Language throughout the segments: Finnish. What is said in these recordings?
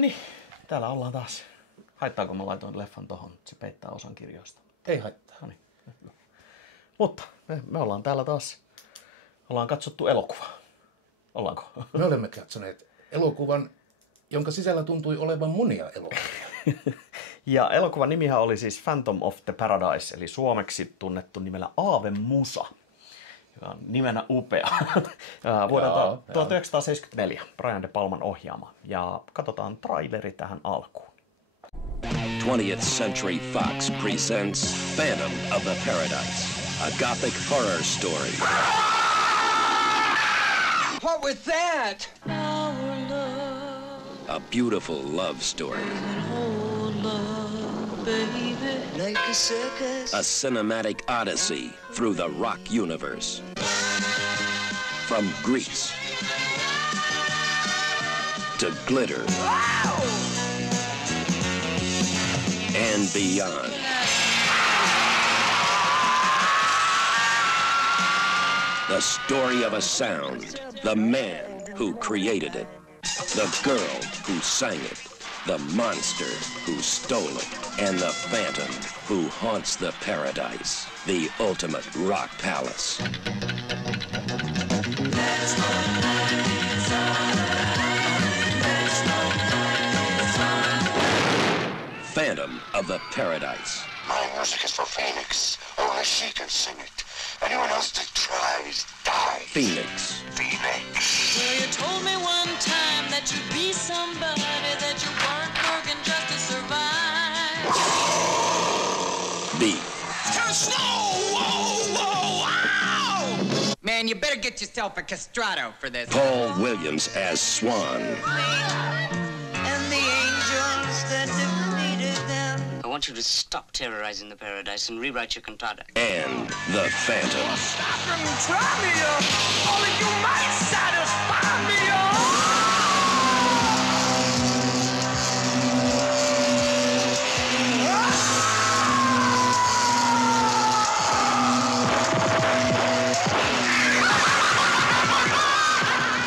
Noniin, täällä ollaan taas. Haittaako mä laitoin leffan tohon? Se peittää osan kirjoista. Ei haittaa. Noniin. Mutta me ollaan täällä taas. Ollaan katsottu elokuva. Ollaanko? Me olemme katsoneet elokuvan, jonka sisällä tuntui olevan monia elokuvia. Ja elokuvan nimihän oli siis Phantom of the Paradise, eli suomeksi tunnettu nimellä Aave Musa. Joka on nimenä upea. Vuodelta 1974, Brian De Palman ohjaama. Ja katsotaan traileri tähän alkuun. 20th Century Fox presents Phantom of the Paradise, a gothic horror story. What was that? A beautiful love story. Like a circus. A cinematic odyssey through the rock universe. From Greece to glitter and beyond. The story of a sound, the man who created it, the girl who sang it, the monster who stole it, and the phantom who haunts the paradise, the ultimate rock palace. Phantom of the Paradise. My music is for Phoenix. Only she can sing it. Anyone else that tries, dies. Phoenix. Phoenix. Well, you told me one time that you'd be somebody, that you weren't working just to survive. B. Man, you better get yourself a castrato for this. Paul Williams as Swan. And the angels that defeated them. I want you to stop terrorizing the paradise and rewrite your cantata. And the Phantom.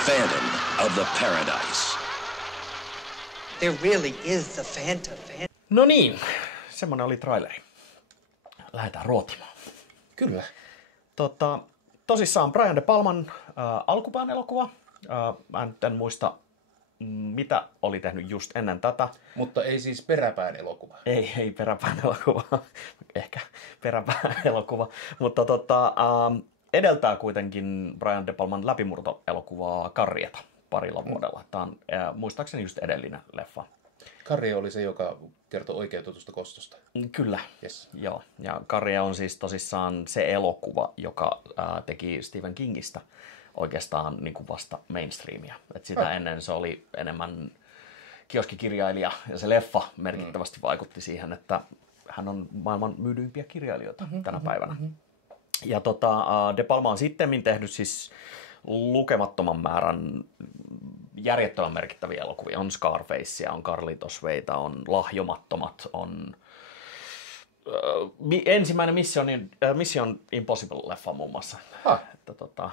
Phantom of the Paradise. There really is the Phantom. No niin, semmonen oli traileri. Lähdetään ruotimaan. Kyllä. Tosissaan Brian De Palman alkupään elokuva. Mä nyt en muista, mitä oli tehnyt just ennen tätä. Mutta ei siis peräpään elokuva. Ei peräpään elokuva. Ehkä peräpään elokuva. Mutta edeltää kuitenkin Brian De Palman läpimurtoelokuvaa Carrieta parilla vuodella. Tämä on muistaakseni just edellinen leffa. Carrie oli se, joka kertoi oikeutetusta kostosta. Kyllä, Yes. joo. Ja Carrie on siis tosissaan se elokuva, joka teki Stephen Kingistä oikeastaan niin kuin vasta mainstreamia. Et sitä ennen se oli enemmän kioskikirjailija, ja se leffa merkittävästi vaikutti siihen, että hän on maailman myydyimpiä kirjailijoita tänä päivänä. Ja De Palma on sittemmin tehnyt siis lukemattoman määrän järjettömän merkittäviä elokuvia. On Scarfacea, on Carlitos Wayta, on Lahjomattomat, on ensimmäinen Mission Impossible-leffa muun muassa. Että,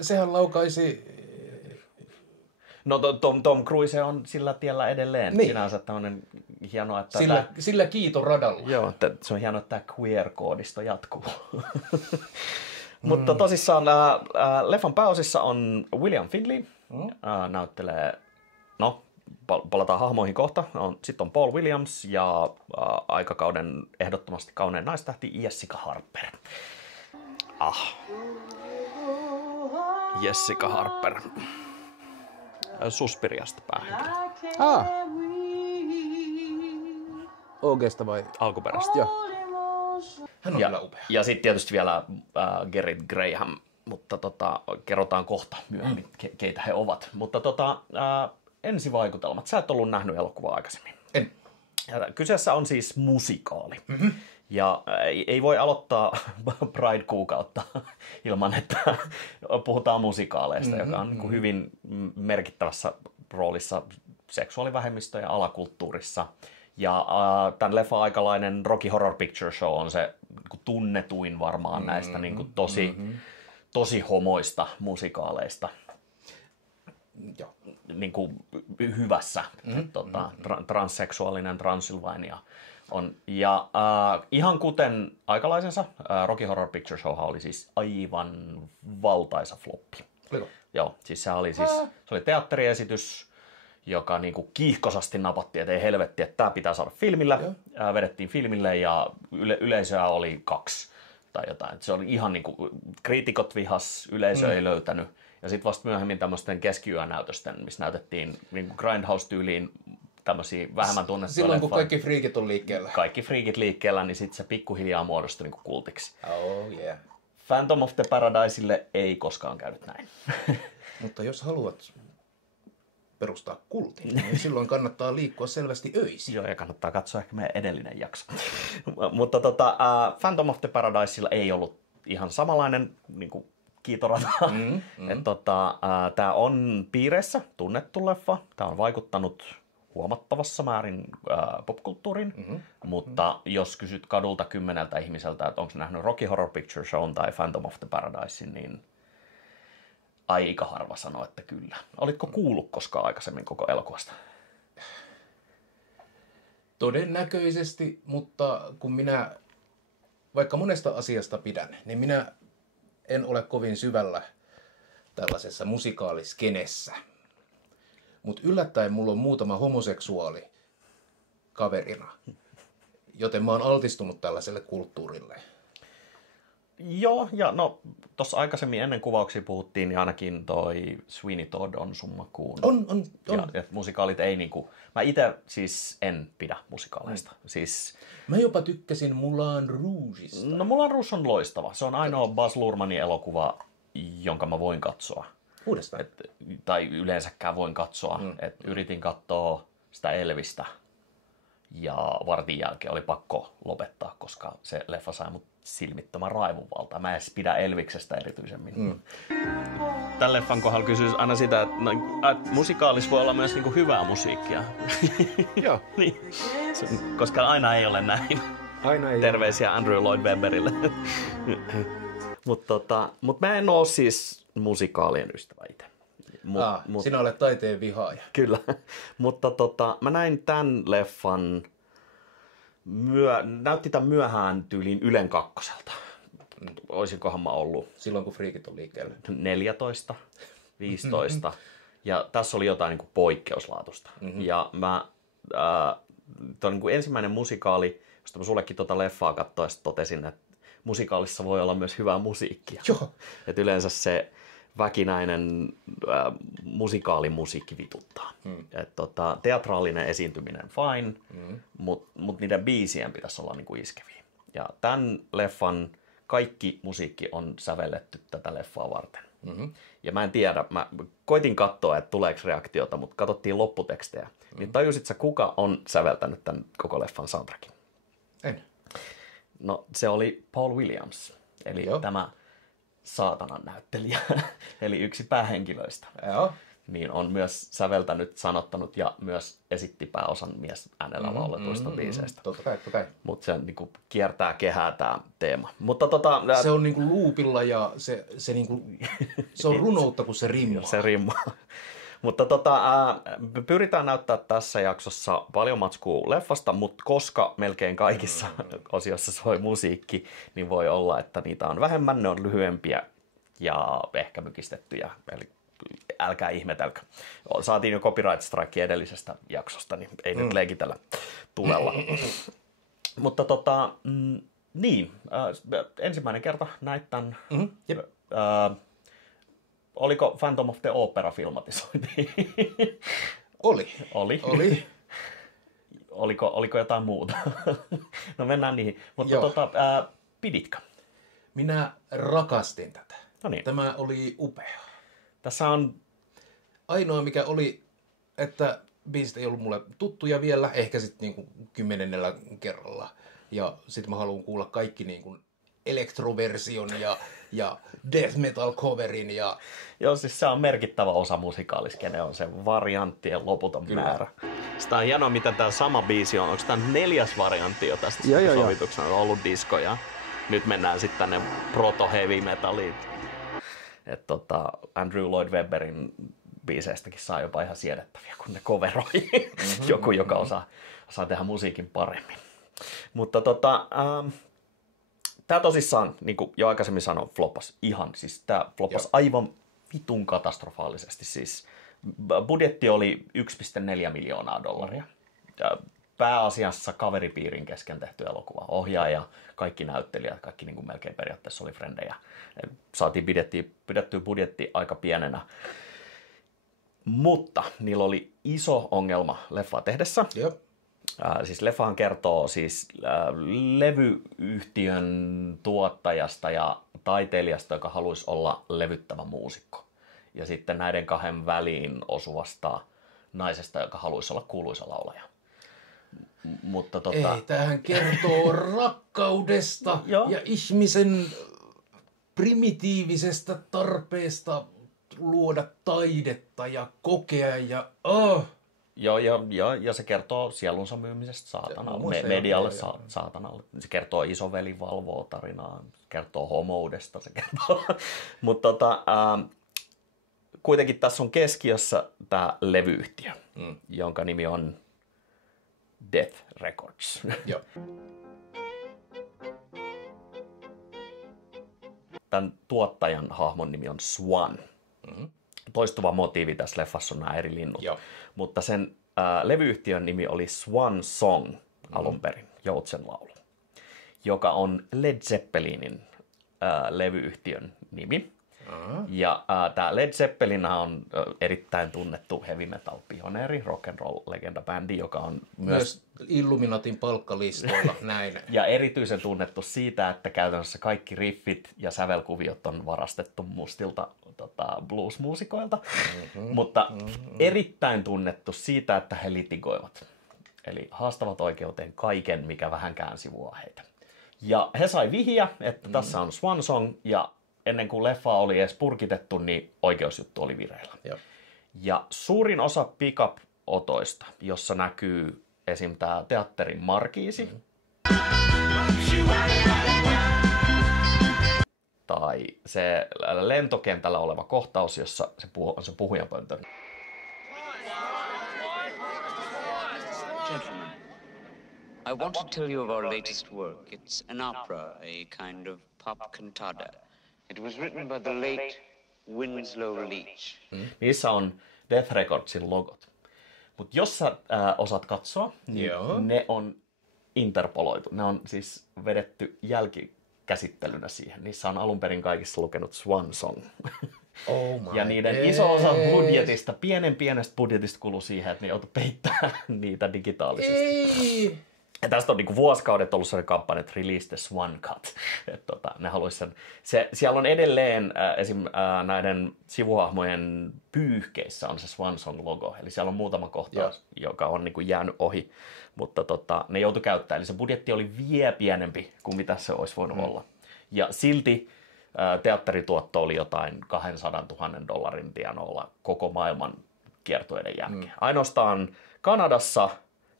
Sehän laukaisi... No Tom Cruise on sillä tiellä edelleen. Niin. Sinänsä tämmöinen hienoa, että... Sillä kiitoradalla. Joo, että se on hienoa, että tämä queer-koodisto jatkuu. Mutta tosissaan leffan pääosissa on William Findlay, näyttelee, no palataan hahmoihin kohta, sitten on Paul Williams ja aikakauden ehdottomasti kaunein naistähti Jessica Harper. Jessica Harper. Suspiriasta päähenkilö. Oikeasta vai? Alkuperäistä. Joo. Hän on kyllä upea. Ja sitten tietysti vielä Gerrit Graham, mutta kerrotaan kohta myöhemmin, keitä he ovat. Mutta ensivaikutelmat. Sä et ollut nähnyt elokuvaa aikaisemmin. En. Ja kyseessä on siis musikaali. Ja ei voi aloittaa Pride-kuukautta ilman, että puhutaan musikaaleista, joka on niin kuin hyvin merkittävässä roolissa seksuaalivähemmistö- ja alakulttuurissa. Ja tämän leffan aikalainen Rocky Horror Picture Show on se niin tunnetuin varmaan näistä niin kuin tosi homoista musikaaleista. Joo. niin kuin hyvässä. Transseksuaalinen Transylvania on. Ja ihan kuten aikalaisensa, Rocky Horror Picture Show oli siis aivan valtaisa floppi. Oliko? Joo, siis se oli teatteriesitys, joka niinku kiihkosasti napattiin, että ei helvetti, että tämä pitää saada filmillä. Vedettiin filmille ja yleisöä oli 2 tai jotain. Et se oli ihan niinku, kriitikot vihas, yleisö ei löytänyt. Ja sitten vasta myöhemmin tämmöisten keskiyönäytösten, missä näytettiin niinku Grindhouse-tyyliin tämmöisiä vähemmän tunnettuja. Silloin kun kaikki friikit on liikkeellä. Kaikki friikit liikkeellä, niin sitten se pikkuhiljaa muodostui niinku kultiksi. Oh yeah. Phantom of the Paradiselle ei koskaan käynyt näin. Mutta jos haluat perustaa kultin, niin silloin kannattaa liikkua selvästi öisin. Joo, ja kannattaa katsoa ehkä meidän edellinen jakso. Mutta Phantom of the Paradisella ei ollut ihan samanlainen niin kuin kiitorata. Tämä on piireissä tunnettu leffa. Tämä on vaikuttanut huomattavassa määrin popkulttuuriin, mutta jos kysyt kadulta 10 ihmiseltä, että onko nähnyt Rocky Horror Picture Shown tai Phantom of the Paradisein, niin aika harva sanoo, että kyllä. Olitko kuullut koskaan aikaisemmin koko elokuvasta? Todennäköisesti, mutta kun minä vaikka monesta asiasta pidän, niin minä en ole kovin syvällä tällaisessa musikaaliskenessä. Mutta yllättäen mulla on muutama homoseksuaali kaverina, joten mä oon altistunut tällaiselle kulttuurille. Joo, ja no tuossa aikaisemmin ennen kuvauksia puhuttiin, niin ainakin toi Sweeney Todd on sun makuun. On. Ja musikaalit ei niinku, mä itse siis en pidä musikaaleista. Siis, mä jopa tykkäsin Moulin Rougeista. No Moulin Rouge on loistava. Se on ainoa Baz Luhrmannin elokuva, jonka mä voin katsoa. Uudestaan? Tai yleensäkään voin katsoa. Yritin katsoa sitä Elvistä ja vartin jälkeen oli pakko lopettaa, koska se leffa sai mut silmittömän raivunvaltaa. Mä en edes pidä Elviksestä erityisemmin. Tämän leffan kohdalla kysyisi aina sitä, että musikaalis voi olla myös niinku hyvää musiikkia. Joo. Niin. Koska aina ei ole näin. Aina ei. Terveisiä Andrew Lloyd Webberille. Mutta mä en oo siis musikaalien ystävä itse. Sinä olet taiteen vihaaja. Kyllä, mutta mä näin tämän leffan, näytti tämän myöhään tyyliin Ylen 2. Oisinkohan mä ollut silloin kun friikit on liikkeellä 14, 15 ja tässä oli jotain niin kuin poikkeuslaatusta. Ja toi niin kuin ensimmäinen musikaali, josta mä sullekin leffaa katsoessa totesin, että musikaalissa voi olla myös hyvää musiikkia. Joo. Et yleensä se väkinäinen musikaalimusiikki vituttaa. Teatraalinen esiintyminen fine, mutta niiden biisien pitäisi olla niinku iskeviä. Ja tämän leffan kaikki musiikki on sävelletty tätä leffaa varten. Ja mä en tiedä, mä koitin katsoa, että tuleeko reaktiota, mutta katsottiin lopputekstejä. Niin tajusit sä, kuka on säveltänyt tämän koko leffan soundtrackin? En. No se oli Paul Williams, eli tämä saatanan näyttelijä, eli yksi päähenkilöistä. Joo. Niin on myös säveltänyt, sanottanut ja myös esitti pääosan mies äänellä lauletuista biiseistä. Totta kai. Mutta se niinku kiertää kehää tämä teema. Mutta se on niinku loopilla ja se niinku, se on runoutta, kun se rimmaa. Se rimmaa. Mutta pyritään näyttää tässä jaksossa paljon matskua leffasta, mutta koska melkein kaikissa osioissa soi musiikki, niin voi olla, että niitä on vähemmän, ne on lyhyempiä ja ehkä mykistettyjä. Eli älkää ihmetelkö. Saatiin jo copyright strike edellisestä jaksosta, niin ei nyt leikitellä tulella. Mutta ensimmäinen kerta näit tämän. Oliko Phantom of the Opera -filmatisointi? Oli. Oliko jotain muuta? No mennään niihin. Mutta piditkö? Minä rakastin tätä. No niin. Tämä oli upea. Tässä on ainoa mikä oli, että biisit ei ollut mulle tuttuja vielä, ehkä sitten niinku 10. kerralla. Ja sitten mä haluan kuulla kaikki niinku elektroversion ja death metal coverin. Joo, siis se on merkittävä osa musikaaliskene, on se varianttien loputon määrä. Sitä on hienoa, miten tämä sama biisi on. Onko tämä 4. variantti jo tästä sovituksena? On ollut disco ja nyt mennään sitten tänne proto-heavy metalliin. Andrew Lloyd Webberin biiseistäkin saa jopa ihan siedettäviä, kun ne coveroi joku, joka osaa tehdä musiikin paremmin. Mutta tämä tosissaan, niin kuin jo aikaisemmin sanoin, floppasi ihan. Siis tämä floppasi aivan vitun katastrofaalisesti. Siis budjetti oli $1,4 miljoonaa. Pääasiassa kaveripiirin kesken tehty elokuva. Ohjaaja, kaikki näyttelijät, kaikki niin kuin melkein periaatteessa oli frendejä. Saatiin pidettyä budjetti aika pienenä. Mutta niillä oli iso ongelma leffaa tehdessä. Jep. Siis leffahan kertoo siis levyyhtiön tuottajasta ja taiteilijasta, joka haluaisi olla levyttävä muusikko. Ja sitten näiden kahden väliin osuvasta naisesta, joka haluaisi olla kuuluisa laulaja. Mutta Ei, tämähän kertoo rakkaudesta ja ihmisen primitiivisestä tarpeesta luoda taidetta ja kokea ja ja se kertoo sielunsa myymisestä saatanalle, medialle saatanalle. Se kertoo isoveli valvoo tarinaa, se kertoo homoudesta, se kertoo. Mutta kuitenkin tässä on keskiössä tämä levyyhtiö, jonka nimi on Death Records. Joo. Tämän tuottajan hahmon nimi on Swan. Toistuva motiivi tässä leffassa on nämä eri linnut. Joo. Mutta sen levyyhtiön nimi oli Swan Song alun perin, Joutsenlaulu, joka on Led Zeppelinin levyyhtiön nimi. Ja tämä Led Zeppelin on erittäin tunnettu heavy metal pioneeri, rock and roll legendabändi, joka on myös Illuminatin palkkalistoilla näin. Ja erityisen tunnettu siitä, että käytännössä kaikki riffit ja sävelkuviot on varastettu mustilta bluesmuusikoilta, mutta erittäin tunnettu siitä, että he litigoivat. Eli haastavat oikeuteen kaiken, mikä vähänkään sivuaa heitä. Ja he sai vihjeä, että tässä on Swan Song, ja ennen kuin leffa oli edes purkitettu, niin oikeusjuttu oli vireillä. Joo. Ja suurin osa pick-up-otoista, jossa näkyy esim. Tämä teatterin markiisi, tai se lentokentällä oleva kohtaus, jossa on se puhujapöntö. Gentlemen, I want to tell you of our latest work. It's an opera, a kind of pop cantata. It was written by the late Winslow Leach. Niissä on Death Recordsin logot. Mutta jos sä osaat katsoa, niin ne on interpoloitu. Ne on siis vedetty jälkikäsittelynä siihen. Niissä on alun perin kaikissa lukenut Swan Song. Ja niiden iso osa budjetista, pienestä budjetista kului siihen, että ne joutui peittämään niitä digitaalisesti. Ei. Ja tästä on niinku vuosikaudet ollut sellainen kampanja, että Release the Swan Cut. Ne haluaisi sen. Siellä on edelleen esim. Näiden sivuhahmojen pyyhkeissä on se Swan Song logo. Eli siellä on muutama kohtaus, joka on niinku jäänyt ohi. Mutta ne joutui käyttämään. Eli se budjetti oli vielä pienempi kuin mitä se olisi voinut olla. Ja silti teatterituotto oli jotain $200,000 tienoilla koko maailman kiertueiden jälkeen. Ainoastaan Kanadassa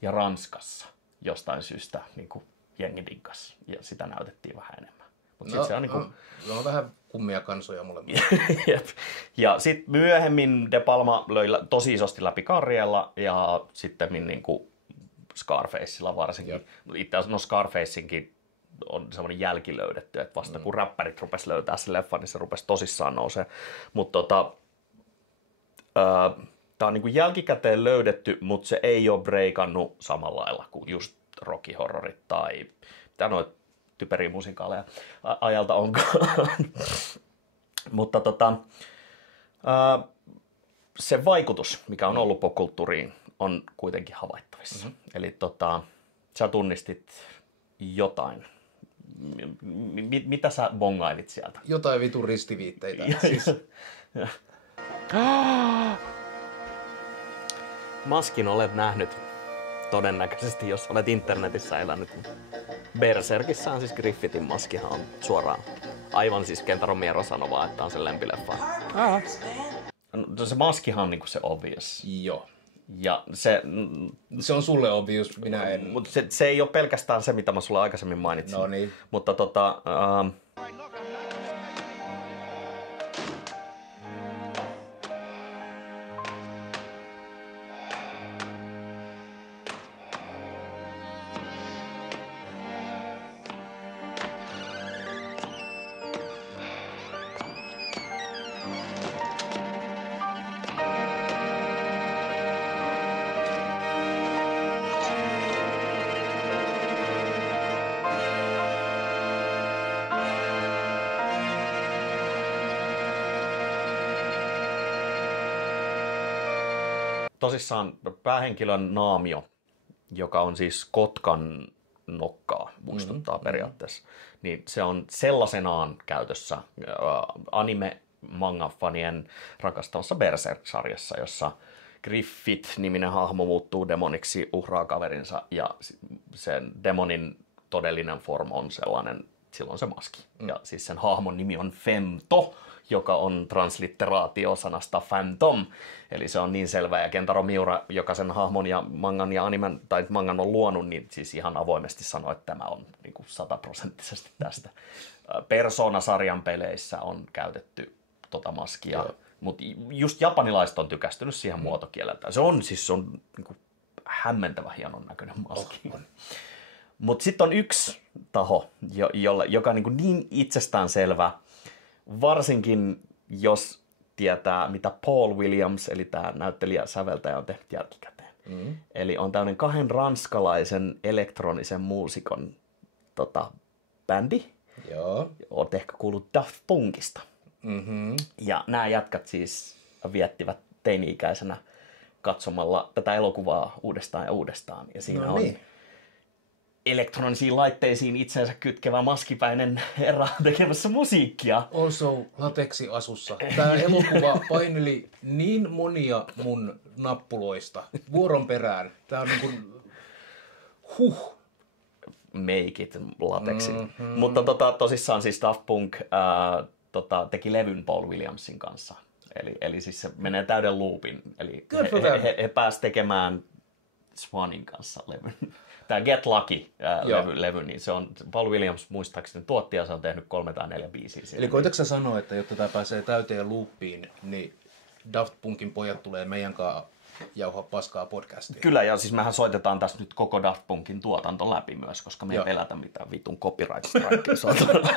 ja Ranskassa jostain syystä niin kuin jengi dinkasi, ja sitä näytettiin vähän enemmän. Mut sit se on, niinku... on vähän kummia kansoja mulle. Ja sitten myöhemmin De Palma löi tosi isosti läpi Carriella, ja sitten niinku Scarfacella varsinkin. Itse asiassa Scarfacinkin on semmoinen jälki löydetty, että vasta kun räppärit rupes löytää sen leffan, niin se rupesi tosissaan nousee. Mutta tämä on niinku jälkikäteen löydetty, mutta se ei ole breikannut samalla lailla kuin just Rocky Horrorit tai mitä noita typeriä musikaaleja ajalta onkaan. Mutta se vaikutus, mikä on ollut popkulttuuriin, on kuitenkin havaittavissa. Eli sä tunnistit jotain. Mitä sä bongailit sieltä? Jotain vitun ristiviitteitä. Siis... Maskin olet nähnyt todennäköisesti, jos olet internetissä elänyt. Berserkissä on siis Griffithin maskihan on suoraan aivan siis Kentaro Miero sanoo että on sen lempileffa. Se maskihan on niinku se obvious. Joo. Ja se on sulle obvious, minä en. Mutta se ei ole pelkästään se, mitä mä sulle aikaisemmin mainitsin. No niin. Mutta tosissaan päähenkilön naamio, joka on siis kotkan nokkaa, muistuttaa periaatteessa, niin se on sellaisenaan käytössä anime-manga-fanien rakastamassa Berserk-sarjassa, jossa Griffith-niminen hahmo muuttuu demoniksi, uhraa kaverinsa ja sen demonin todellinen form on sellainen, silloin se maski. Ja siis sen hahmon nimi on Femto, joka on translitteraatio sanasta Phantom. Eli se on niin selvä. Ja Kentaro Miura, joka sen hahmon ja mangan ja animen, tai mangan on luonut, niin siis ihan avoimesti sanoi, että tämä on niin kuin 100% tästä. Persona-sarjan peleissä on käytetty tota maskia. Mutta just japanilaiset on tykästynyt siihen muotokieleltä. Se on siis niin kuin hämmentävä hienon näköinen maski. Mutta sitten on yksi taho, joka on niin itsestäänselvä, varsinkin jos tietää, mitä Paul Williams, eli tämä näyttelijä-säveltäjä, on tehnyt jälkikäteen. Eli on tämmöinen 2 ranskalaisen elektronisen muusikon bändi. Joo. Olet ehkä kuullut Daft Punkista. Ja nämä jätkät siis viettivät teini-ikäisenä katsomalla tätä elokuvaa uudestaan ja uudestaan. Ja siinä on elektronisiin laitteisiin itseensä kytkevä maskipäinen herra tekemässä musiikkia. Also lateksi asussa. Tämä elokuva paineli niin monia mun nappuloista vuoron perään. Tämä on niin kuin Make it lateksi. Mutta tosissaan siis Daft Punk teki levyn Paul Williamsin kanssa. Eli siis se menee täyden loopin. Eli he pääsivät tekemään Swanin kanssa levyn. Tämä Get Lucky-levy, niin se on Paul Williams muistaakseni tuotti ja se on tehnyt 3 tai 4 biisiä. Eli koitatko sä sanoa, että jotta tämä pääsee täyteen loopiin, niin Daft Punkin pojat tulee meidän kanssa jauhaa paskaa podcastia? Kyllä, ja siis mehän soitetaan tässä nyt koko Daft Punkin tuotanto läpi myös, koska me ei pelätä mitään vitun copyright-strikea saatana.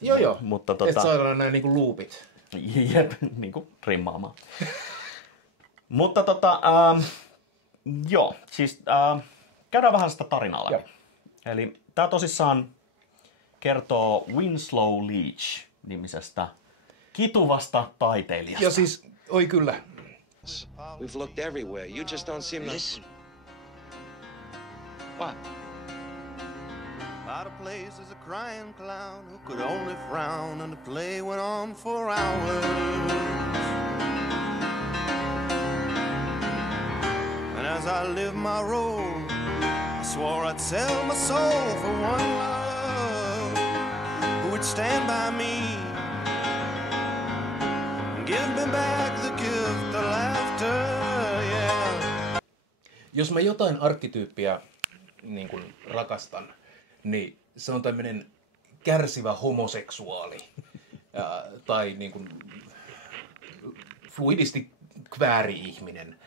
Joo. Mutta et saadaan näin niinku loopit. Jep, niinku rimmaamaan. Mutta joo, siis käydään vähän sitä tarinaa läpi. Eli tää tosissaan kertoo Winslow Leach-nimisestä kituvasta taiteilijasta. Ja siis, oi kyllä. We've looked everywhere. You just don't seem to... Listen. What? Out of place is a crying clown who could only frown, and the play went on for hours. And as I lived my role, I swore I'd sell my soul for one love who would stand by me and give me back the gift of laughter, yeah. Jos mä jotain arkkityyppiä niin kuin rakastan, niin se on tämmöinen kärsivä homoseksuaali tai niin kuin fluidisti kvääri-ihminen,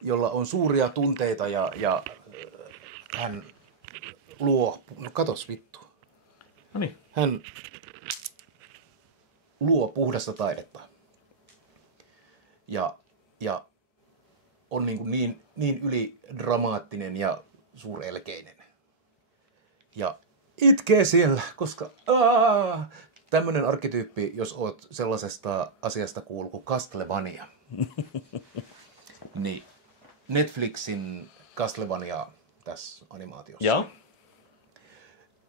jolla on suuria tunteita ja hän luo... No katos vittu. Noniin. Hän luo puhdasta taidetta. Ja on niin ylidramaattinen ja suurelkeinen. Ja itkee siellä, koska tämmönen arkkityyppi, jos oot sellaisesta asiasta kuullut kuin Castlevania, niin Netflixin Castlevania tässä animaatiossa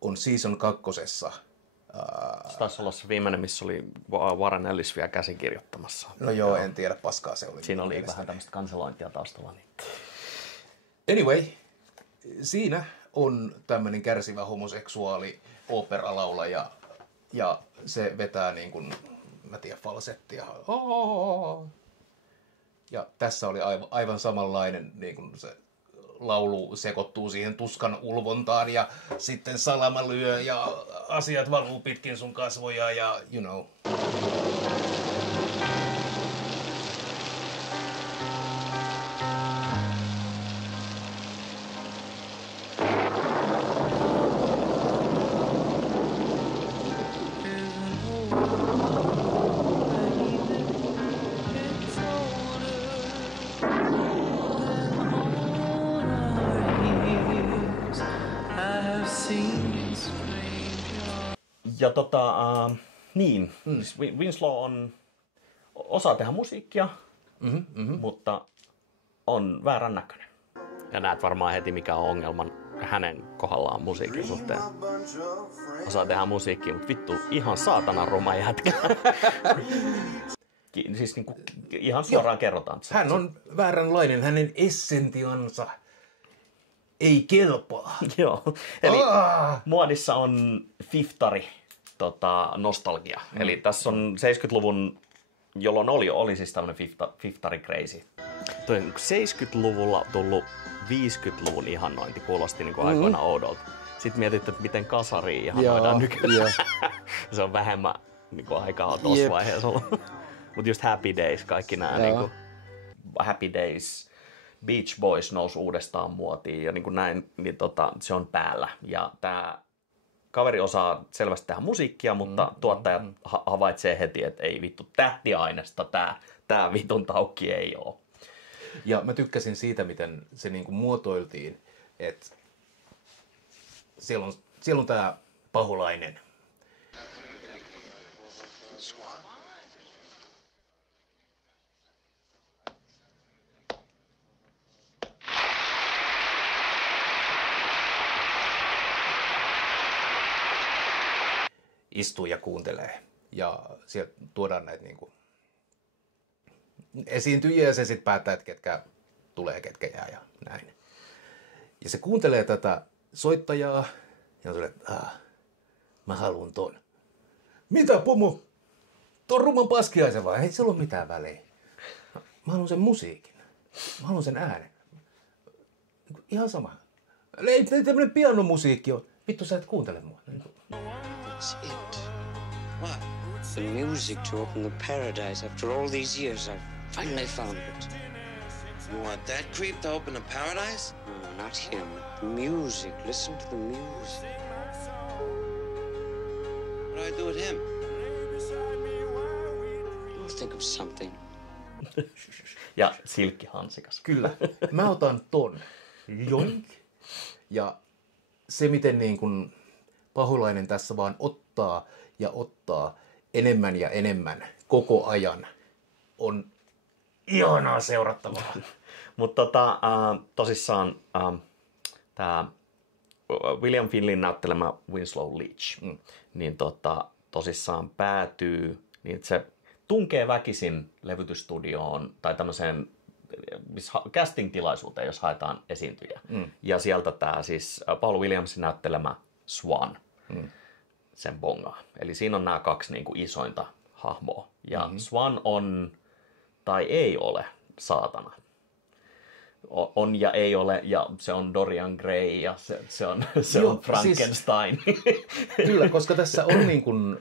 on season 2. Se taisi olla se viimeinen, missä oli Warren Ellis vielä käsikirjoittamassa. No joo, en tiedä, paskaa se oli. Siinä oli vähän tämmöistä kanselointia taustalla. Niin. Anyway, siinä on tämmöinen kärsivä homoseksuaali oopperalaulaja ja se vetää niin kuin, mä tiedän, falsettia. Ja tässä oli aivan samanlainen, niin kuin se laulu sekoittuu siihen tuskan ulvontaan ja sitten salama lyö ja asiat valuu pitkin sun kasvoja ja you know. Ja niin, Winslow on osaa tehdä musiikkia, mutta on väärän näköinen. Ja näet varmaan heti, mikä on ongelman hänen kohdallaan musiikin suhteen. Osaa tehdä musiikkia, mutta vittu, ihan saatanan ruma jätkä. Siis niinku, ihan suoraan kerrotaan. Hän on vääränlainen, hänen essentiansa ei kelpaa. Joo, eli muodissa on fiftari nostalgia. Eli tässä on 70-luvun, jolloin oli siis tämmönen fiftari crazy. Toi 70-luvulla tullut 50-luvun ihannointi kuulosti niinku aikoina oudolta. Sitten mietit, että miten kasari ihannoidaan nykyään. Se on vähemmän niinku aikaa tossa vaiheessa ollut. Mut just Happy Days, kaikki nää niinku Happy Days, Beach Boys nousi uudestaan muotiin ja niinku näin, niin se on päällä. Ja tää kaveri osaa selvästi tehdä musiikkia, mutta tuottajat havaitsee heti, että ei vittu tähtiainesta tää vitun taukki ei oo. Ja mä tykkäsin siitä, miten se niinku muotoiltiin, että siellä on tää paholainen. Istuu ja kuuntelee. Ja sieltä tuodaan näitä niinku esiintyjiä ja se sitten päättää, että ketkä tulee, ketkä jää ja näin. Ja se kuuntelee tätä soittajaa ja on silleen, että mä haluun ton. Mitä pomo? Ton rumman paskiaisen vai? Ei sillä ole mitään väliä. Mä haluun sen musiikin. Mä haluun sen äänen. Ihan sama. Ei tämmönen pianomusiikki on. Vittu sä et kuuntele mua. It's it. What? The music to open the paradise. After all these years, I finally found it. You want that creep to open a paradise? No, not him. The music. Listen to the music. What do I do with him? I'll think of something. Ja silkkihansikas. Kyllä. Mä otan ton. Joink. Ja se, miten niin kun paholainen tässä vaan ottaa ja ottaa enemmän ja enemmän koko ajan, on ihanaa seurattavaa. Mutta tosissaan tämä William Finleyn näyttelemä Winslow Leach, niin tosissaan päätyy, niin että se tunkee väkisin levytysstudioon tai tämmöiseen casting-tilaisuuteen, jos haetaan esiintyjä. Ja sieltä tämä siis Paul Williamsin näyttelemä Swan sen bongaa. Eli siinä on nämä kaksi niin kuin isointa hahmoa. Ja Swan on tai ei ole saatana. On ja ei ole, ja se on Dorian Gray, ja se on Frankenstein. Siis, kyllä, koska tässä on niin kuin...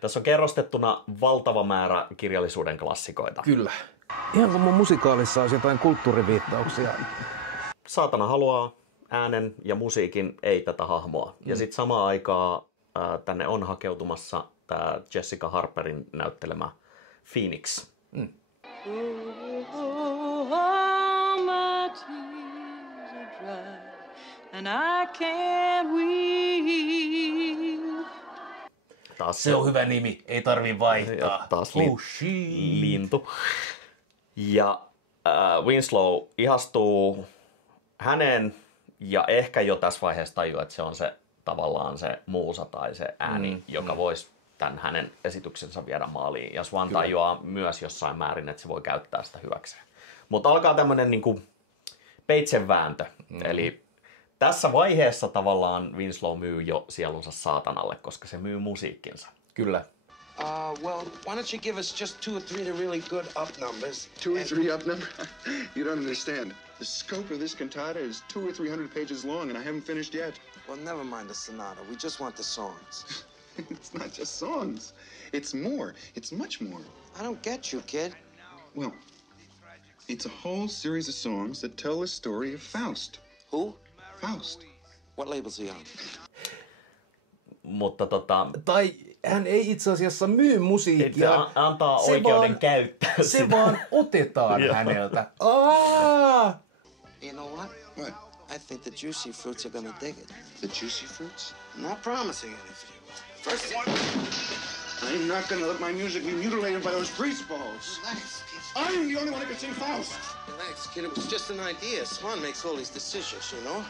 Tässä on kerrostettuna valtava määrä kirjallisuuden klassikoita. Kyllä. Ihan kuin mun musikaalissa olisi jotain kulttuuriviittauksia. Saatana haluaa äänen ja musiikin, ei tätä hahmoa. Ja sitten samaan aikaan tänne on hakeutumassa tämä Jessica Harperin näyttelemä Phoenix. And I can't weep. Taas se on hyvä nimi, ei tarvii vaihtaa. Taas lintu. Ja Winslow ihastuu häneen ja ehkä jo tässä vaiheessa tajuaa, että se on se tavallaan se muusa tai se ääni, joka voisi tämän hänen esityksensä viedä maaliin. Ja Swan tajuaa myös jossain määrin, että se voi käyttää sitä hyväkseen. Mutta alkaa tämmöinen niinku peitsenvääntö. Eli tässä vaiheessa tavallaan Winslow myy jo sielunsa saatanalle, koska se myy musiikkinsa. Kyllä. Well, why don't you give us just 2 or 3 of the really good up numbers? 2 or 3 up number? You don't understand. The scope of this cantata is 200 or 300 pages long, and I haven't finished yet. Well, never mind the sonata. We just want the songs. It's not just songs. It's more. It's much more. I don't get you, kid. Well, it's a whole series of songs that tell the story of Faust. Who? Faust. What label's he on? Mutta Tai hän ei itse asiassa myy musiikkia. Antaa oikeuden käyttää se sitä. vaan otetaan häneltä. You know what? What? I think the Juicy Fruits are gonna dig it. The Juicy Fruits? I'm not promising anything. First one. I'm not gonna let my music be mutilated by those grease balls. Relax, kid. I'm the only one who can sing Faust. Relax, kid. It was just an idea. Swan makes all these decisions, you know?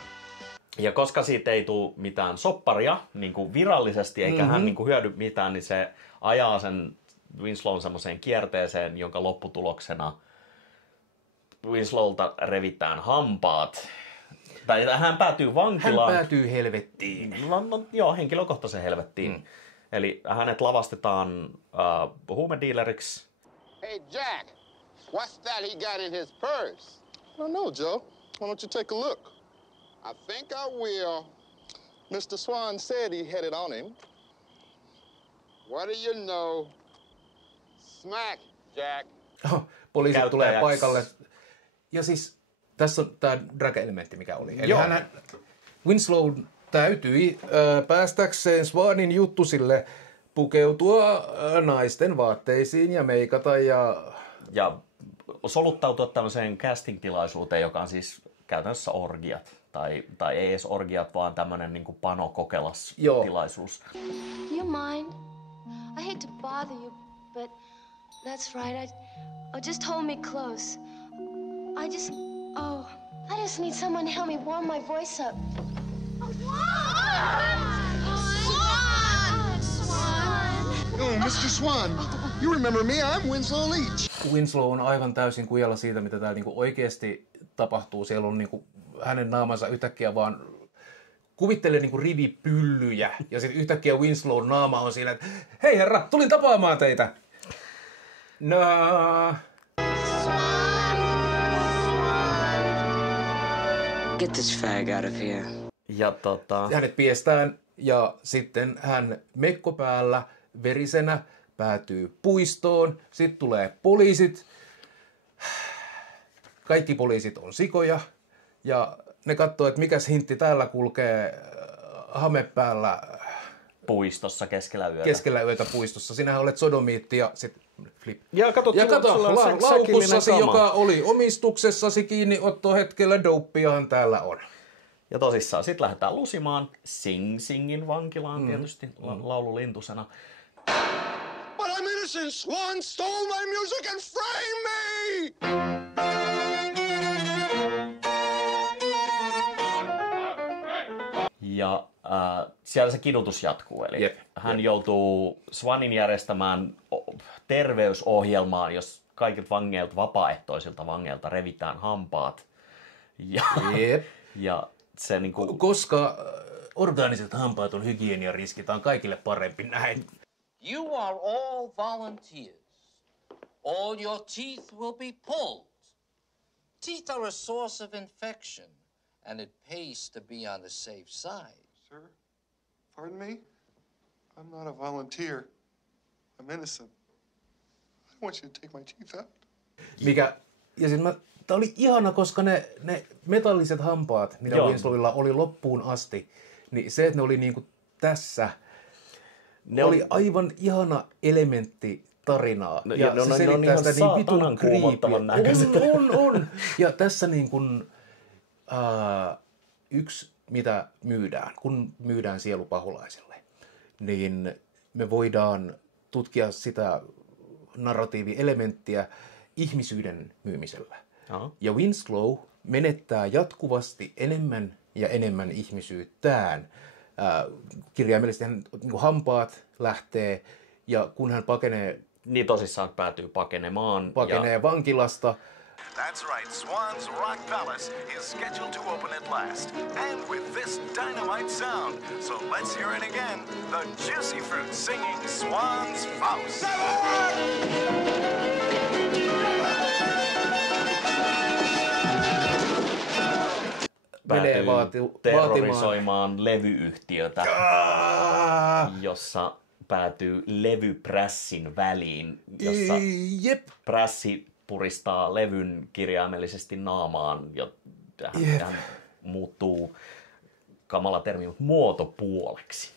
Ja koska siitä ei tule mitään sopparia niin kuin virallisesti, eikä hän niin kuin hyödy mitään, niin se ajaa sen Winslown semmoiseen kierteeseen, jonka lopputuloksena Winslowlta revitään hampaat. Tai hän päätyy vankilaan. Hän päätyy helvettiin. Joo, henkilökohtaisen helvettiin. Eli hänet lavastetaan huumedealeriksi. Hey Jack, what's that he got in his purse? I don't know, Joe. Why don't you take a look? I think I will. Mr. Swan said he had it on him. What do you know? Smack, Jack. Poliisit tulee paikalle. Ja siis tässä on tämä drag-elementti, mikä oli. Eli Winslow täytyi päästäkseen Swanin juttusille pukeutua naisten vaatteisiin ja meikata ja soluttautua tämmöiseen casting-tilaisuuteen, joka on siis käytännössä orgiat. Tai ei edes orgiat, vaan tämmöinen niin kuin pano-kokelas-tilaisuus. You mind? I hate to bother you, but that's right. Just hold me close. I just need someone to help me warm my voice up. Oh, Mr. Swan, you remember me? I'm Winslow Leach. Winslow on aivan täysin kujalla siitä, mitä täällä niinku oikeasti tapahtuu. Siellä on niinku hänen naamansa yhtäkkiä vaan kuvittelee niinku rivipyllyjä. Ja sitten yhtäkkiä Winslown naama on siinä, että hei herra, tulin tapaamaan teitä. No. Get this fag out of here. Ja hänet piestään ja sitten hän mekko päällä verisenä päätyy puistoon. Sitten tulee poliisit. Kaikki poliisit on sikoja ja ne katsoo, että mikäs hintti täällä kulkee hame päällä puistossa keskellä yötä. Keskellä yötä puistossa. Sinähän olet sodomiitti ja sitten flip. Ja kato laukussasi, joka oli omistuksessasi kiinniottohetkellä, douppiahan täällä on. Ja tosissaan, sit lähdetään lusimaan Sing Singin vankilaan tietysti laululintusena. But I'm innocent! Swan stole my music and framed me! Ja siellä se kidutus jatkuu, eli hän joutuu Swanin järjestämään terveysohjelmaan, jos kaikilta vangeilta, vapaaehtoisilta vangeilta revitään hampaat. Ja se niinku... Koska orgaaniset hampaat on hygieniariski, tämä on kaikille parempi näin. You are all volunteers. All your teeth will be pulled. Teeth are a source of infection, and it pays to be on the safe side. Sir, pardon me? I'm not a volunteer. I'm innocent. I want you to take my teeth out. Ja siis tää oli ihana, koska ne metalliset hampaat, mitä Winslowilla oli loppuun asti, niin se, että ne oli niinku tässä, ne oli aivan ihana elementti tarinaa. Ja se selittää sitä niin vitun kuumottavan näköiset. On. Ja tässä niin kuin, yksi, mitä myydään, kun myydään sielu paholaiselle, niin me voidaan tutkia sitä narratiivielementtiä ihmisyyden myymisellä. Ja Winslow menettää jatkuvasti enemmän ja enemmän ihmisyyttään. Kirjaimellisesti hän, niin hampaat lähtee, ja kun hän pakenee... Niin tosissaan päätyy pakenemaan. Pakenee vankilasta. That's right, Swan's Rock Palace is scheduled to open at last, and with this dynamite sound. So let's hear it again, the Juicy Fruit singing Swan's Faust. Päätyy terrorisoimaan levyyhtiötä, jossa päätyy levyprässin väliin, jossa prässi puristaa levyn kirjaimellisesti naamaan, ja hän muuttuu, kamala termi, mutta muotopuoleksi.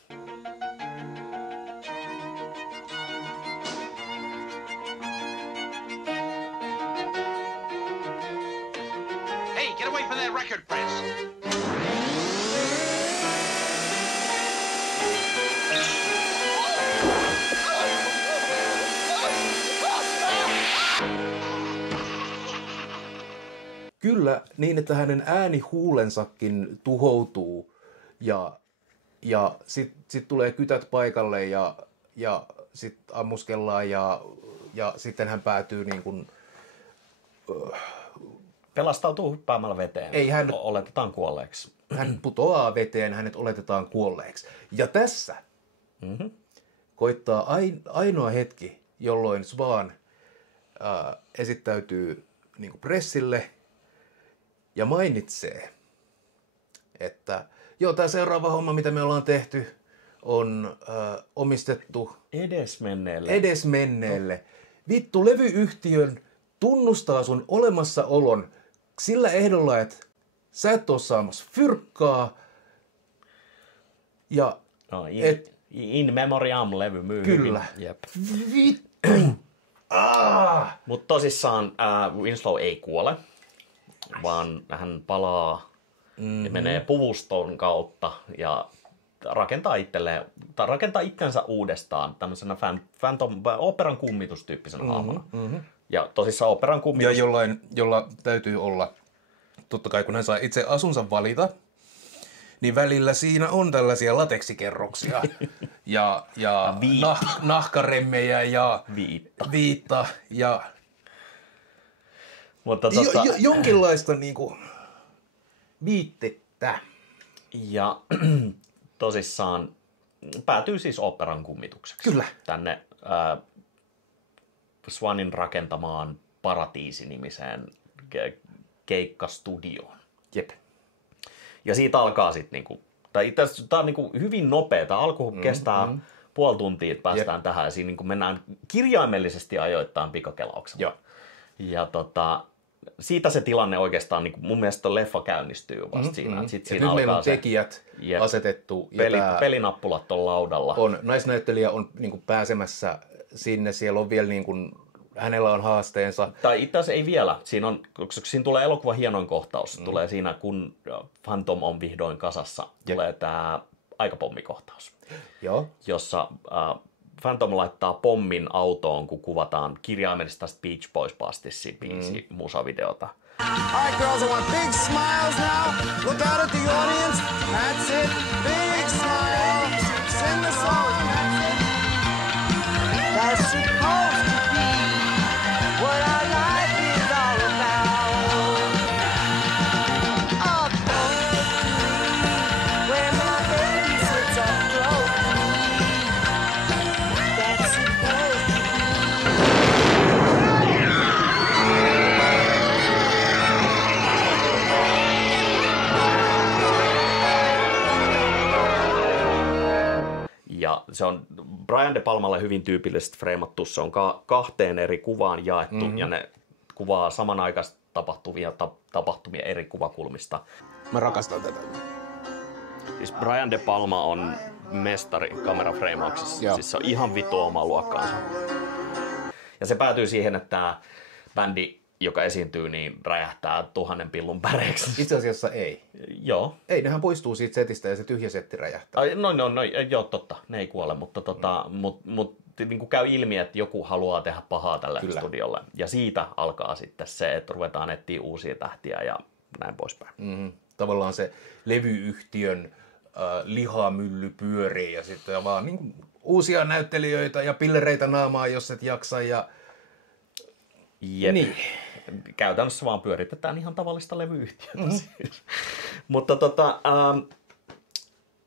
Hey, get away from that record press! Kyllä, niin että hänen äänihuulensakin tuhoutuu ja sit tulee kytät paikalle ja sit ammuskellaan ja sitten hän päätyy niin kuin... Pelastautuu hyppäämällä veteen. Ei hän... Oletetaan kuolleeksi. Hän putoaa veteen, hänet oletetaan kuolleeksi. Ja tässä koittaa ainoa hetki, jolloin Swan esittäytyy niin kuin pressille ja mainitsee, että joo, tämä seuraava homma, mitä me ollaan tehty, on omistettu edesmenneelle. Vittu, levyyhtiön tunnustaa sun olemassaolon sillä ehdolla, että sä et ole saamassa fyrkkaa. Ja In Memoriam-levy myy kyllä. Hyvin. Mutta tosissaan Winslow ei kuole, vaan hän palaa ja menee puvuston kautta ja rakentaa itsensä uudestaan tämmöisenä Phantom operan kummitustyyppisenä hahmona. Ja tosissaan operan kummitus... Ja jolla täytyy olla, totta kai kun hän saa itse asunsa valita, niin välillä siinä on tällaisia lateksikerroksia ja nahkaremmejä ja viitta ja mutta jonkinlaista niinku viittettä. Ja tosissaan päätyy siis operan kummitukseksi. Kyllä. Tänne Swanin rakentamaan Paratiisi-nimiseen keikkastudioon. Jep. Ja siitä alkaa sitten niinku, tai itse asiassa tää on niinku hyvin nopea. Tää alku kestää puoli tuntia, että päästään tähän. Ja siinä niinku mennään kirjaimellisesti ajoittain pikakelauksella. Joo. Ja siitä se tilanne oikeastaan, niinku, mun mielestä leffa käynnistyy vasta siinä. Nyt meillä on tekijät asetettu. Pelinappulat on laudalla. Naisnäyttelijä on niinku pääsemässä sinne. Siellä on vielä niinku, hänellä on haasteensa. Tai itse asiassa ei vielä. Siinä tulee elokuva hienoin kohtaus. Tulee siinä, kun Phantom on vihdoin kasassa. Tulee tämä aikapommikohtaus. Joo. Jossa Phantom laittaa pommin autoon, kun kuvataan kirjaimellista Beach Boys-pastissi biisi musavideota. Alright, girls, I want big smiles now. Look out at the audience. That's it. Big smile. Sing the song. That's supposed to be what our life is all about. Up where my baby sits up close to me. That's supposed to Ja se on Brian De Palmalle hyvin tyypillisesti freimattu. Se on kahteen eri kuvaan jaettu ja ne kuvaa samanaikaisesti tapahtumia eri kuvakulmista. Mä rakastan tätä. Siis Brian De Palma on mestari kamerafreimauksessa. Siis se on ihan vitu omaa luokkaansa. Ja se päätyy siihen, että tämä bändi, joka esiintyy, niin räjähtää 1000 pillun päreiksi. Itse asiassa ei. Joo. Ei, nehän poistuu siitä setistä ja se tyhjä setti räjähtää. Joo, totta. Ne ei kuole, mutta niin kuin käy ilmi, että joku haluaa tehdä pahaa tälle studiolle. Ja siitä alkaa sitten se, että ruvetaan etsiä uusia tähtiä ja näin poispäin. Tavallaan se levyyhtiön lihamylly pyörii ja sitten vaan niin kuin uusia näyttelijöitä ja pillereitä naamaa, jos et jaksa. Ja... Jep. Niin. Käytännössä vaan pyöritetään ihan tavallista levyyhtiötä. Siis. Mutta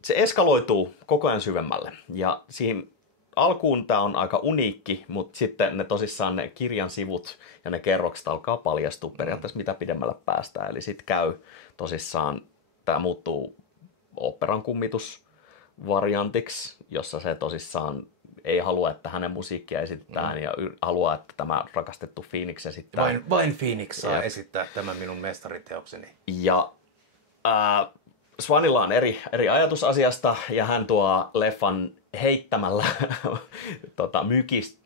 se eskaloituu koko ajan syvemmälle. Ja siihen alkuun tämä on aika uniikki, mutta sitten ne tosissaan ne kirjan sivut ja ne kerrokset alkaa paljastua periaatteessa mitä pidemmälle päästään. Eli sitten käy tosissaan, tämä muuttuu operan kummitusvariantiksi, jossa se tosissaan ei halua, että hänen musiikkia esitetään ja haluaa, että tämä rakastettu Phoenix esittää. Vain Phoenix saa esittää tämän minun mestariteokseni. Ja Swanilla on eri ajatus asiasta ja hän tuo leffan heittämällä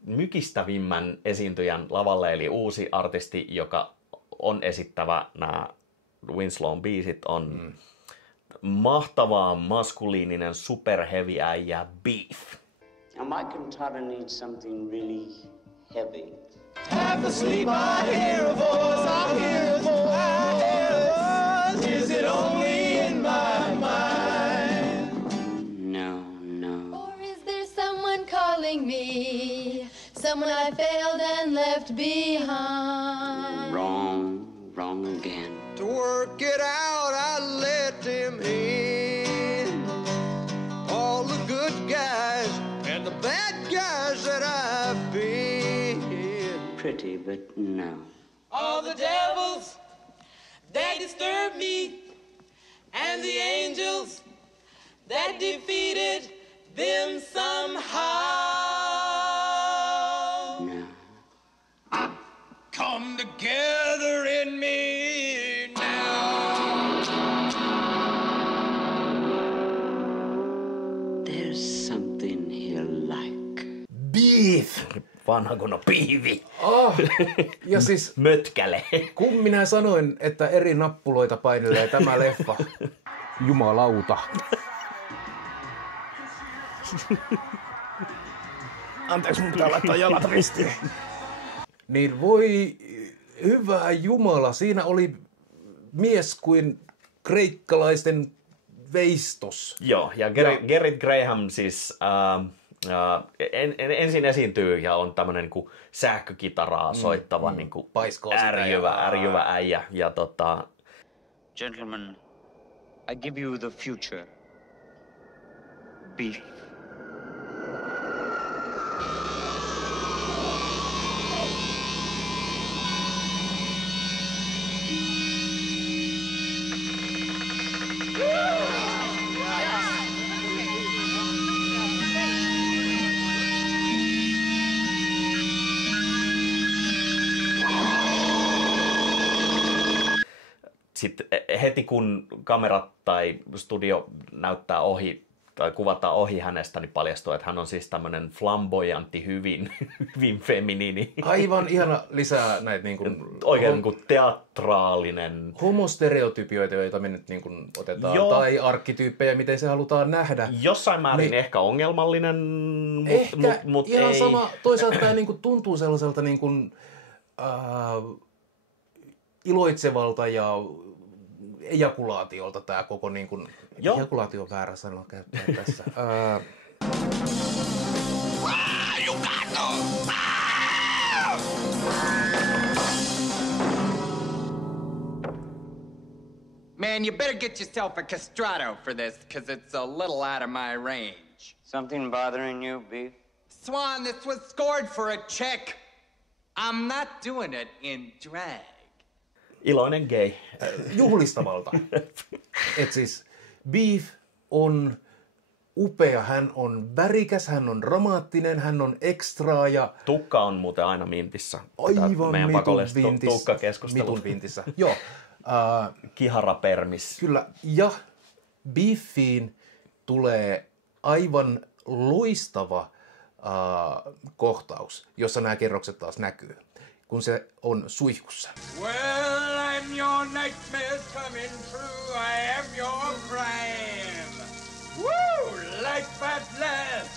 mykistävimmän esiintyjän lavalle, eli uusi artisti, joka on esittävä nämä Winslown biisit, on mahtavaa maskuliininen superheavy äijä Beef. Now my cantata needs something really heavy. Half asleep, I hear a voice, I hear a voice. Or is it only in my mind? No, no. Or is there someone calling me? Someone I failed and left behind. Wrong again. To work it out, I let him in. All the good guys and the bad guys that I've been. Pretty, but no. All the devils that disturbed me and the angels that defeated them somehow. No. Come together in me now. There's something he'll like. Beef! Vanha kunnon piivi. Ja siis Mötkäle. kun minä sanoin, että eri nappuloita painelee tämä leffa. Jumalauta. Anteeksi, mun pitää laittaa jalat ristiin. Niin voi hyvä Jumala, siinä oli mies kuin kreikkalaisten veistos. Joo, ja Gerrit Graham siis ensin esiintyy ja on tämmönen niinku sähkökitaraa soittava niinku ärjyvä äijä. Ja Gentlemen, I give you the future. Beef. Sitten heti kun kamerat tai studio näyttää ohi tai kuvataan ohi hänestä, niin paljastuu, että hän on siis tämmöinen flamboyantti, hyvin feminiini. Aivan ihana lisää näitä niin kuin oikein niin kuin teatraalinen. Homostereotypioita, joita me nyt niin kuin otetaan, tai arkkityyppejä, miten se halutaan nähdä. Jossain määrin ehkä ongelmallinen, mutta ihan ei. sama. Toisaalta tämä niin kuin tuntuu sellaiselta niin kuin, iloitsevalta ja ejakulaatiolta tämä koko niin kuin, ejakulaatio on väärä sana käyttää tässä. Man, you better get yourself a castrato for this, because it's a little out of my range. Something bothering you, Beef? Swan, this was scored for a chick. I'm not doing it in drag. Iloinen gay. Juhlistavalta. Et siis Beef on upea, hän on värikäs, hän on dramaattinen, hän on ekstraa ja... Tukka on muuten aina mintissä. Aivan mitun vintissä. Joo. Kiharapermis. Kyllä, ja Beefiin tulee aivan loistava kohtaus, jossa nämä kerrokset taas näkyy, kun se on suihkussa. Well, I'm your nightmares coming true. I am your prime. Woo! Life at last.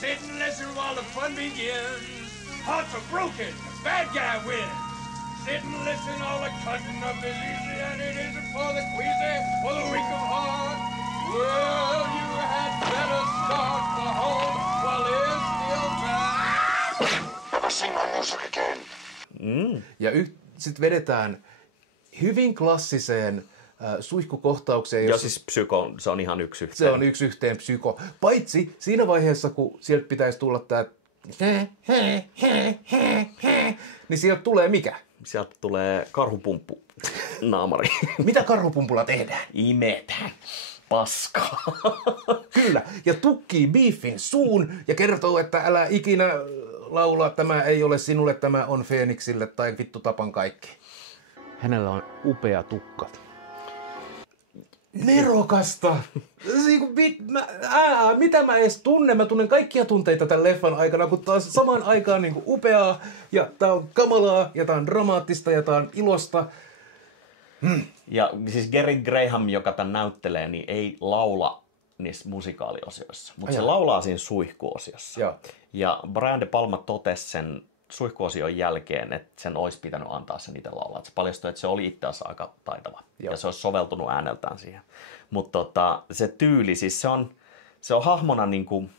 Sit and listen while the fun begins. Hearts are broken. Bad guy wins. Sit and listen, all the cutting up is easy, and it isn't for the queasy or the weak of heart. Well, you had better start the home while there's still time. Never sing my music again. Ja sitten vedetään hyvin klassiseen suihkukohtaukseen. Joo, siis Psyko, se on ihan yksi yhteen. Se on yksi yhteen Psyko. Paitsi siinä vaiheessa, kun sieltä pitäisi tulla tää niin sieltä tulee mikä? Sieltä tulee karhupumppu naamari. Mitä karhupumpulla tehdään? Imetään paskaa. Kyllä, ja tukkii Beefin suun ja kertoo, että älä ikinä laulaa, tämä ei ole sinulle, tämä on Feeniksille tai vittu tapan kaikki. Hänellä on upea tukka. Nerokasta! Mitä mä edes tunnen? Mä tunnen kaikkia tunteita tämän leffan aikana, kun taas samaan aikaan niin kuin upeaa, ja tää on kamalaa, ja tää on dramaattista, ja tää on ilosta. Ja siis Gerrit Graham, joka tämän näyttelee, niin ei laula niissä musikaaliosioissa, mutta se laulaa siinä suihkuosiossa. Joo. Ja Brian De Palma totesi sen suihkuosion jälkeen, että sen olisi pitänyt antaa sen itse laulaa. Se paljastui, että se oli itse asiassa aika taitava. Joo. Ja se olisi soveltunut ääneltään siihen. Mutta se tyyli, siis se on hahmona niin kuin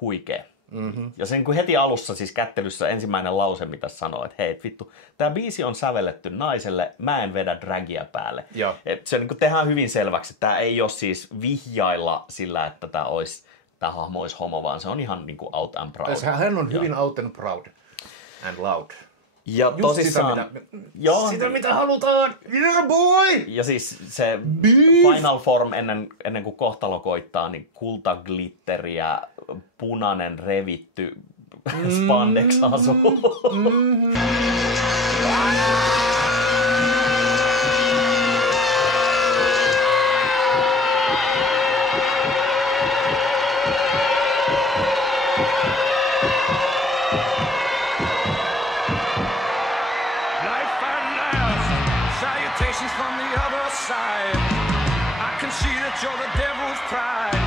huikea. Mm-hmm. Ja sen kun heti alussa siis kättelyssä ensimmäinen lause, mitä sanoo, että hei, vittu, tämä biisi on sävelletty naiselle, mä en vedä dragia päälle. Et se niin kuin tehdään hyvin selväksi, että tämä ei ole siis vihjailla sillä, että tämä hahmo olisi homo, vaan se on ihan niin kuin out and proud. Hän on hyvin out and proud and loud. Ja just tosissaan, sitä mitä halutaan, yeah boy! Ja siis se final form ennen kuin kohtalo koittaa, niin kultaglitteriä, punainen revitty spandex-asu. From the other side, I can see that you're the devil's pride.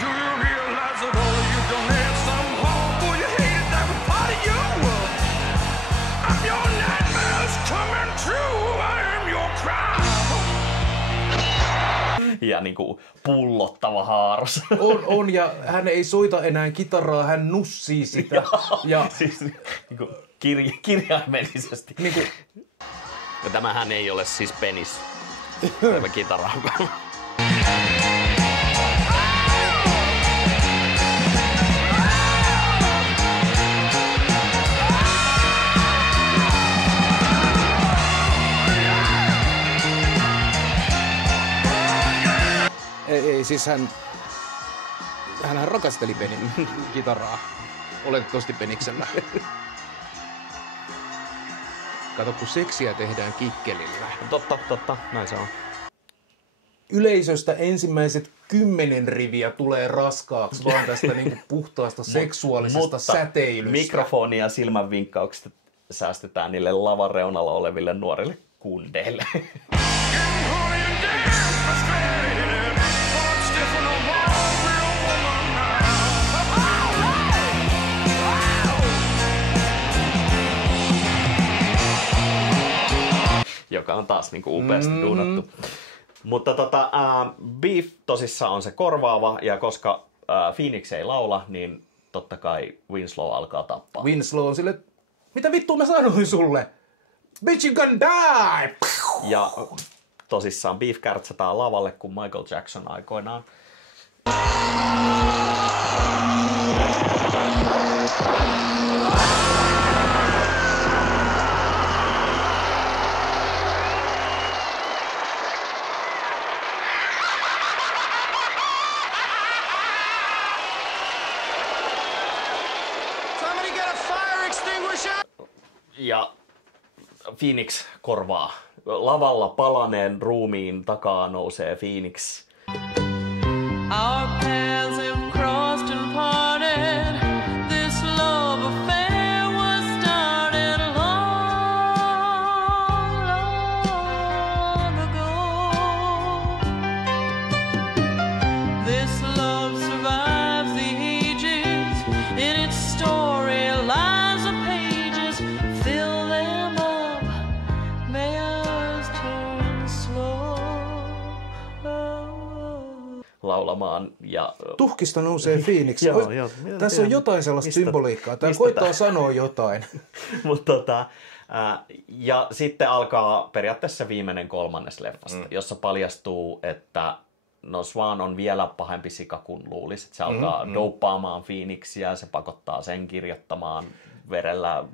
Do you realize that all of you don't have some home? Boy, you hated that was part of your world. I'm your nightmares coming true. I am your crime. Ja niinku pullottava haaros. On, ja hän ei soita enää kitaraa, hän nussii sitä. ja siis niinku kirjaimellisesti. Niinku, ja tämähän ei ole siis penis. Tämä kitara. Ei, siis hän rakasteli Benin kitaraa. Oletettavasti Beniksellä. Kato, kun seksiä tehdään kikkelillä. Totta, näin se on. Yleisöstä ensimmäiset 10 riviä tulee raskaaksi vaan tästä niinku puhtaasta seksuaalisesta säteilystä. Mikrofonia ja silmänvinkkauksista säästetään niille lavan reunalla oleville nuorille kundeille. Joka on taas niinku upeasti duunattu. Mutta Beef tosissaan on se korvaava, ja koska Phoenix ei laula, niin totta kai Winslow alkaa tappaa. Winslow on sille, mitä vittua mä sanoin sulle? Bitch, you gonna die! Ja tosissaan Beef kärtsätään lavalle, kun Michael Jackson aikoinaan. Ja Phoenix korvaa. Lavalla palaneen ruumiin takaa nousee Phoenix. Our paths have crossed and parted. This love affair was started long, long ago. This love survives the ages. In its story lies the pages. Fill them up. May ours turn slow. Laulamaan ja tuhkista nousee Phoenix. Tässä on jotain sellaista symboliikkaa. Tämä koittaa sanoa jotain. Ja sitten alkaa periaatteessa viimeinen kolmannes leffasta, jossa paljastuu, että Swan on vielä pahempi sika kuin luulisi. Se alkaa douppaamaan Phoenixia, se pakottaa sen kirjoittamaan verellä.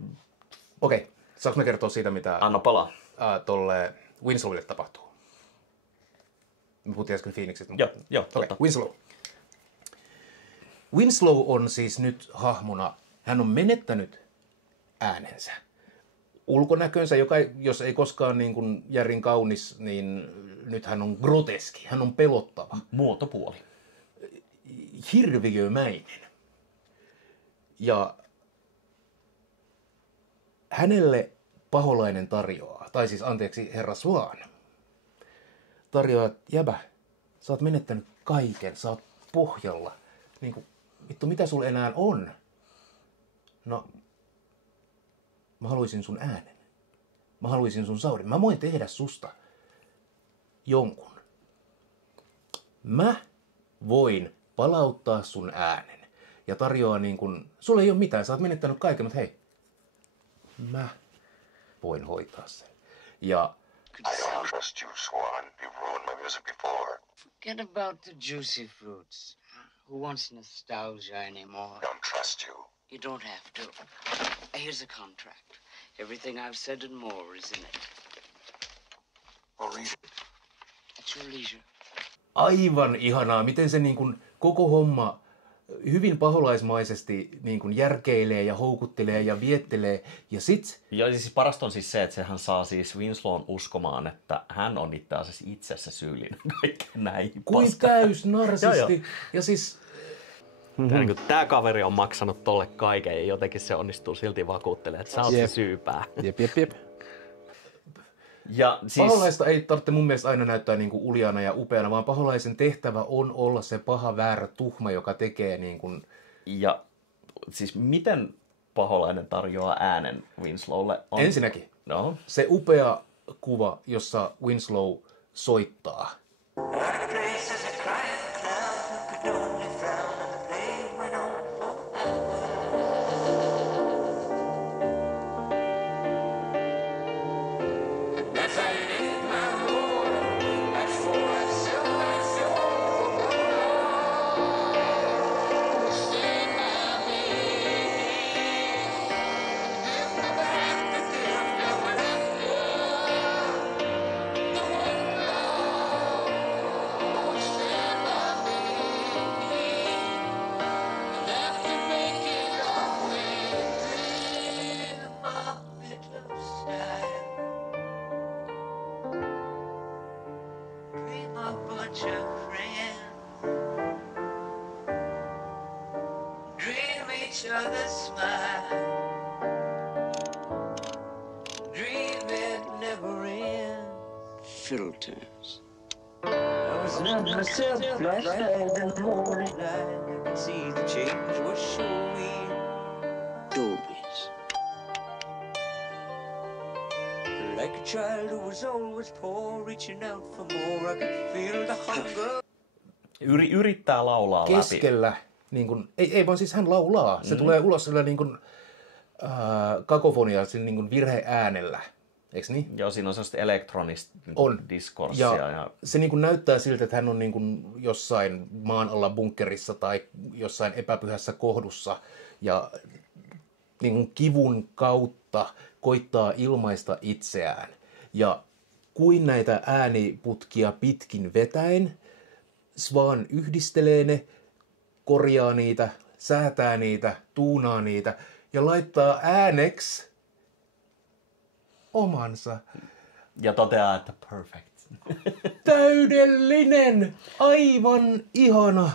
Okei, saanko mä kertoa siitä, mitä Anna palaa. Tolle Winslowille tapahtuu? Me puhuttiin äsken Phoenixista. Joo, totta. Winslow. Winslow on siis nyt hahmona, hän on menettänyt äänensä. Ulkonäkönsä, joka jos ei koskaan niin kuin järin kaunis, niin nyt hän on groteski, hän on pelottava. Muotopuoli. Hirviömäinen. Ja hänelle paholainen tarjoaa, tai siis anteeksi, herra Swan tarjoaa, että jäbä, sä oot menettänyt kaiken, sä oot pohjalla. Niin kuin, vittu, mitä sulla enää on? No, mä haluaisin sun äänen. Mä haluaisin sun saudin. Mä voin tehdä susta jonkun. Mä voin palauttaa sun äänen. Ja tarjoaa niin kuin, sulle ei ole mitään, sä oot menettänyt kaiken, mutta hei, mä voin hoitaa sen. Ja I don't trust you, Swan. You've ruined my music before. Forget about the juicy fruits. Who wants nostalgia anymore? Don't trust you. You don't have to. Here's a contract. Everything I've said and more is in it. I'll read it. At your leisure. Aivan ihanaa, miten se niin kuin koko homma hyvin paholaismaisesti niin kuin järkeilee ja houkuttelee ja viettelee. Ja sit... Ja siis parasta on siis se, että sehän saa siis Winslown uskomaan, että hän on itse asiassa itsessä syyllinen kaikkeen näin. Kuin täys narsisti. Ja siis... Tää kaveri on maksanut tolle kaiken ja jotenkin se onnistuu silti vakuuttelemaan, että sä oot se syypää. Jep. Ja siis... Paholaista ei tarvitse mun mielestä aina näyttää niin kuin uljana ja upeana, vaan paholaisen tehtävä on olla se paha, väärä, tuhma, joka tekee niin kuin... Ja siis miten paholainen tarjoaa äänen Winslowlle? On... Ensinnäkin se upea kuva, jossa Winslow soittaa. Filters. I was not myself last night in the morning light. I could see the change was showing. Dolby's. Like a child who was always poor, reaching out for more. I could feel the hunger. Yrittää laulaa keskellä, läpi. Niin kun, ei vaan siis hän laulaa. Se tulee ulos sillä niin kun, kakofonialla, sillä niin kun virheäänellä. Eiks niin? Joo, siinä on sellaista elektronista diskorssia. Ja se niin kuin näyttää siltä, että hän on niin kuin jossain maan alla bunkkerissa tai jossain epäpyhässä kohdussa ja niin kuin kivun kautta koittaa ilmaista itseään. Ja kuin näitä ääniputkia pitkin vetäen, Swan yhdistelee ne, korjaa niitä, säätää niitä, tuunaa niitä ja laittaa ääneksi omansa. Ja toteaa, että perfect. Täydellinen! Aivan ihana!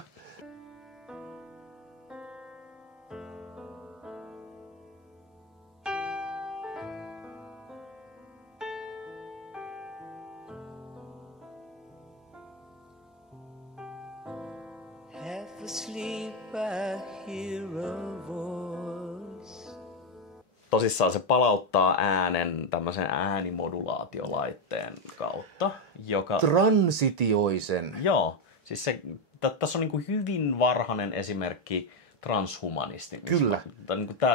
Half asleep, I hear a voice. Tosissaan se palauttaa äänen tämmöisen äänimodulaatiolaitteen kautta, joka... Transitioisen. Joo, siis se, tässä on niin kuin hyvin varhainen esimerkki transhumanismista. Kyllä.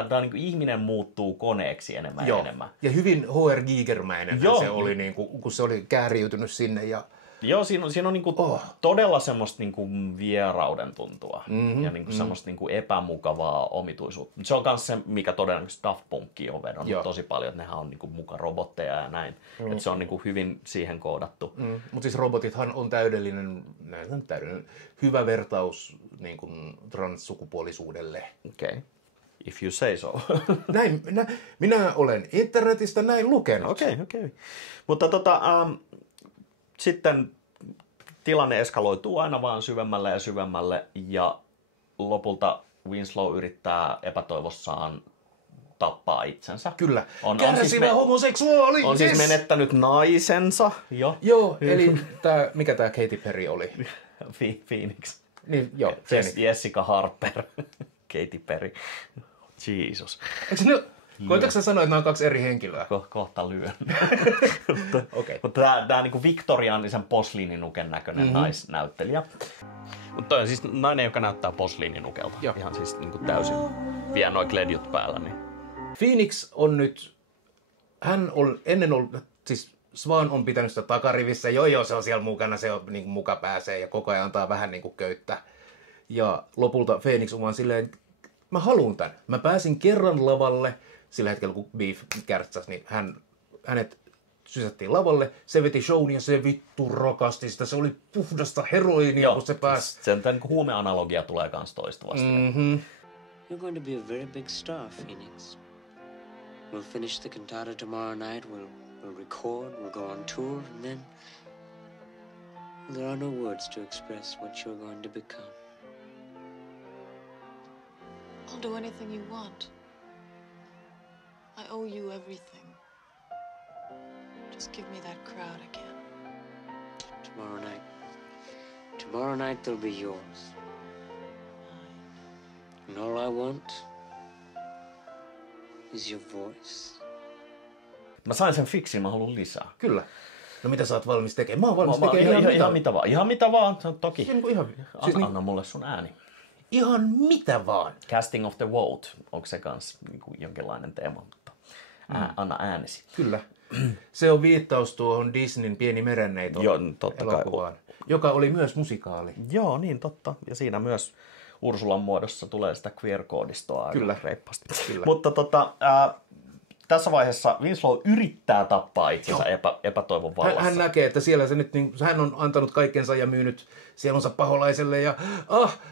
Tämä niin kuin ihminen muuttuu koneeksi enemmän ja enemmän. Ja hyvin H.R. Gigermäinen se oli, niin kuin, kun se oli kääriytynyt sinne ja... Joo, siinä on niinku todella semmoista niinku vierauden tuntua ja niinku semmoista niinku epämukavaa omituisuutta. Se on myös se, mikä todennäköisesti Daft Punkkiin on vedonnut tosi paljon, että nehän on niinku muka robotteja ja näin. Että se on niinku hyvin siihen koodattu. Mutta siis robotithan on täydellinen hyvä vertaus niin kuin transsukupuolisuudelle. Okay. If you say so. Minä olen internetistä näin lukenut. Okei. Mutta sitten tilanne eskaloituu aina vaan syvemmälle ja syvemmälle ja lopulta Winslow yrittää epätoivossaan tappaa itsensä. Kyllä. Kärsivä homoseksuaali! On siis menettänyt naisensa. Joo, eli mikä tämä Katy Perry oli? Phoenix. Niin, joo. Jessica Harper. Katy Perry. Jesus. Koitatko sä sanoa, että nämä on 2 eri henkilöä? Kohta lyön. Okei. Mutta tää niinku viktoriaanisen posliininuken näköinen naisnäyttelijä. Mutta toi on siis nainen, joka näyttää posliininukelta. Joo. Ihan siis niinku täysin vie noi kledjut päällä. Niin. Phoenix on nyt, hän on ennen ollut, siis Swan on pitänyt sitä takarivissä, joo, se on siellä mukana, se on niin kuin muka pääsee ja koko ajan antaa vähän niin kuin köyttä. Ja lopulta Phoenix on vaan silleen, mä haluun tän. Mä pääsin kerran lavalle, sillä hetkellä kun Beef kärtsäsi, niin hänet sysättiin lavalle, se veti shown ja se vittu rakasti sitä, se oli puhdasta heroinia, kun se pääsi. Sen niin kuin huumeanalogia tulee kans toistuvasti. You're going to be a very big star, Phoenix. We'll finish the cantata tomorrow night, we'll record, we'll go on tour, and then there are no words to express what you're going to become. I'll do anything you want. I owe you everything. Just give me that crowd again. Tomorrow night they'll be yours. And all I want is your voice. Mä sain sen fiksin, mä haluan lisää. Kyllä. No mitä sä oot valmis tekemään? Mä oon valmis tekemään ihan mitä vaan. Ihan mitä vaan, toki. Anna mulle sun ääni. Ihan mitä vaan. Casting of the vote, onko se kans niinku jonkinlainen teema, mutta anna äänesi. Kyllä. Se on viittaus tuohon Disneyn Pieni merenneito elokuvaan, joka oli myös musikaali. Joo, niin totta. Ja siinä myös Ursulan muodossa tulee sitä queer-koodistoa aika reippaasti. Mutta tässä vaiheessa Winslow yrittää tappaa itsensä epätoivon vallassa. Hän näkee, että siellä se nyt, niin, hän on antanut kaikkensa ja myynyt sielunsa paholaiselle ja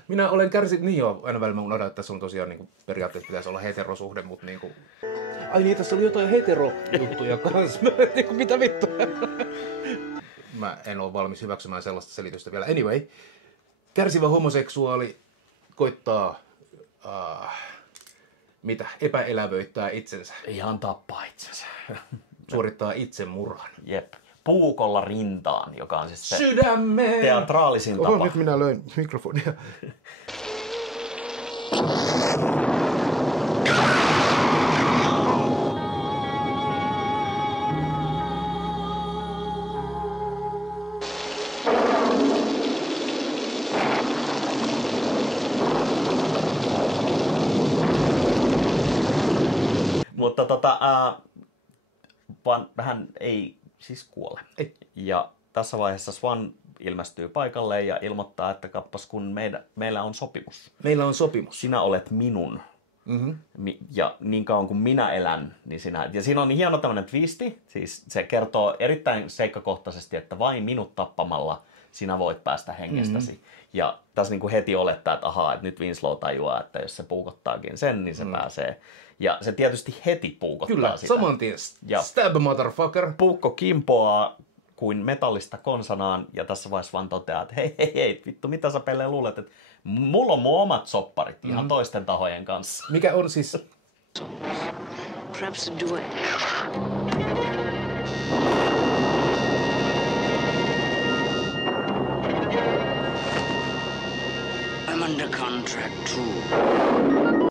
minä olen kärsinyt. Niin joo, aina välillä mä unohdan, että tässä on tosiaan niin kuin, periaatteessa pitäisi olla heterosuhde, mutta niin kuin... Ai niin, tässä oli jotain heterojuttuja kanssa. Niin kuin, mitä vittua? Mä en ole valmis hyväksymään sellaista selitystä vielä. Anyway, kärsivä homoseksuaali koittaa... epäelävöittää itsensä. Ihan tappaa itsensä. Suorittaa itsemurhan. Jep. Puukolla rintaan, joka on siis se sydämeen teatraalisin tapa. Nyt minä löin mikrofonia. Mutta vaan hän ei siis kuole. Ei. Ja tässä vaiheessa Swan ilmestyy paikalle ja ilmoittaa, että kappas kun meillä on sopimus. Meillä on sopimus. Sinä olet minun. Mm-hmm. Ja niin kauan kuin minä elän, niin sinä... Ja siinä on niin hieno tämmöinen twisti. Siis se kertoo erittäin seikkakohtaisesti, että vain minut tappamalla sinä voit päästä hengestäsi. Mm-hmm. Ja tässä niin kuin heti olettaa, että ahaa, että nyt Winslow tajuaa, että jos se puukottaakin sen, niin se pääsee. Ja se tietysti heti puukottaa kyllä, sitä. Kyllä, saman tien. Stab motherfucker. Puukko kimpoaa kuin metallista konsanaan ja tässä vaiheessa vaan toteaa, että hei, vittu, mitä sä Pelle luulet, että mulla on mun omat sopparit ihan toisten tahojen kanssa. Mikä on siis... Perhaps do it. I'm under contract too.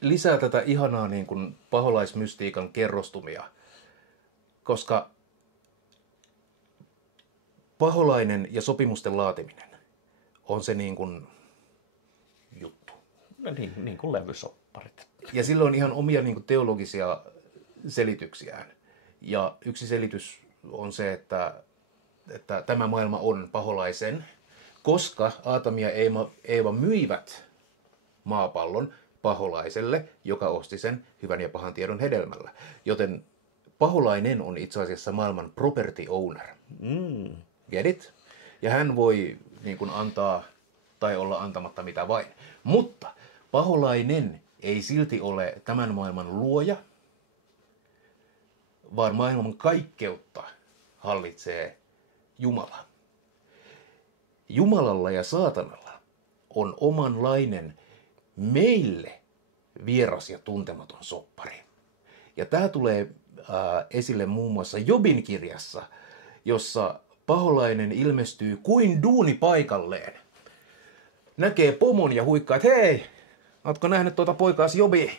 Lisää tätä ihanaa niin kuin paholaismystiikan kerrostumia, koska paholainen ja sopimusten laatiminen on se niin kuin juttu. No niin kuin levysopparit. Ja sillä on ihan omia niin kuin teologisia selityksiään. Ja yksi selitys on se, että tämä maailma on paholaisen, koska Aatami ja Eeva myivät maapallon paholaiselle, joka osti sen hyvän ja pahan tiedon hedelmällä. Joten paholainen on itse asiassa maailman property owner. Get it? Ja hän voi niin kuin antaa tai olla antamatta mitä vain. Mutta paholainen ei silti ole tämän maailman luoja, vaan maailman kaikkeutta hallitsee Jumala. Jumalalla ja saatanalla on omanlainen meille vieras ja tuntematon soppari. Ja tämä tulee esille muun muassa Jobin kirjassa, jossa paholainen ilmestyy kuin duuni paikalleen. Näkee pomon ja huikkaa, että hei, ootko nähnyt tuota poikaas Jobi?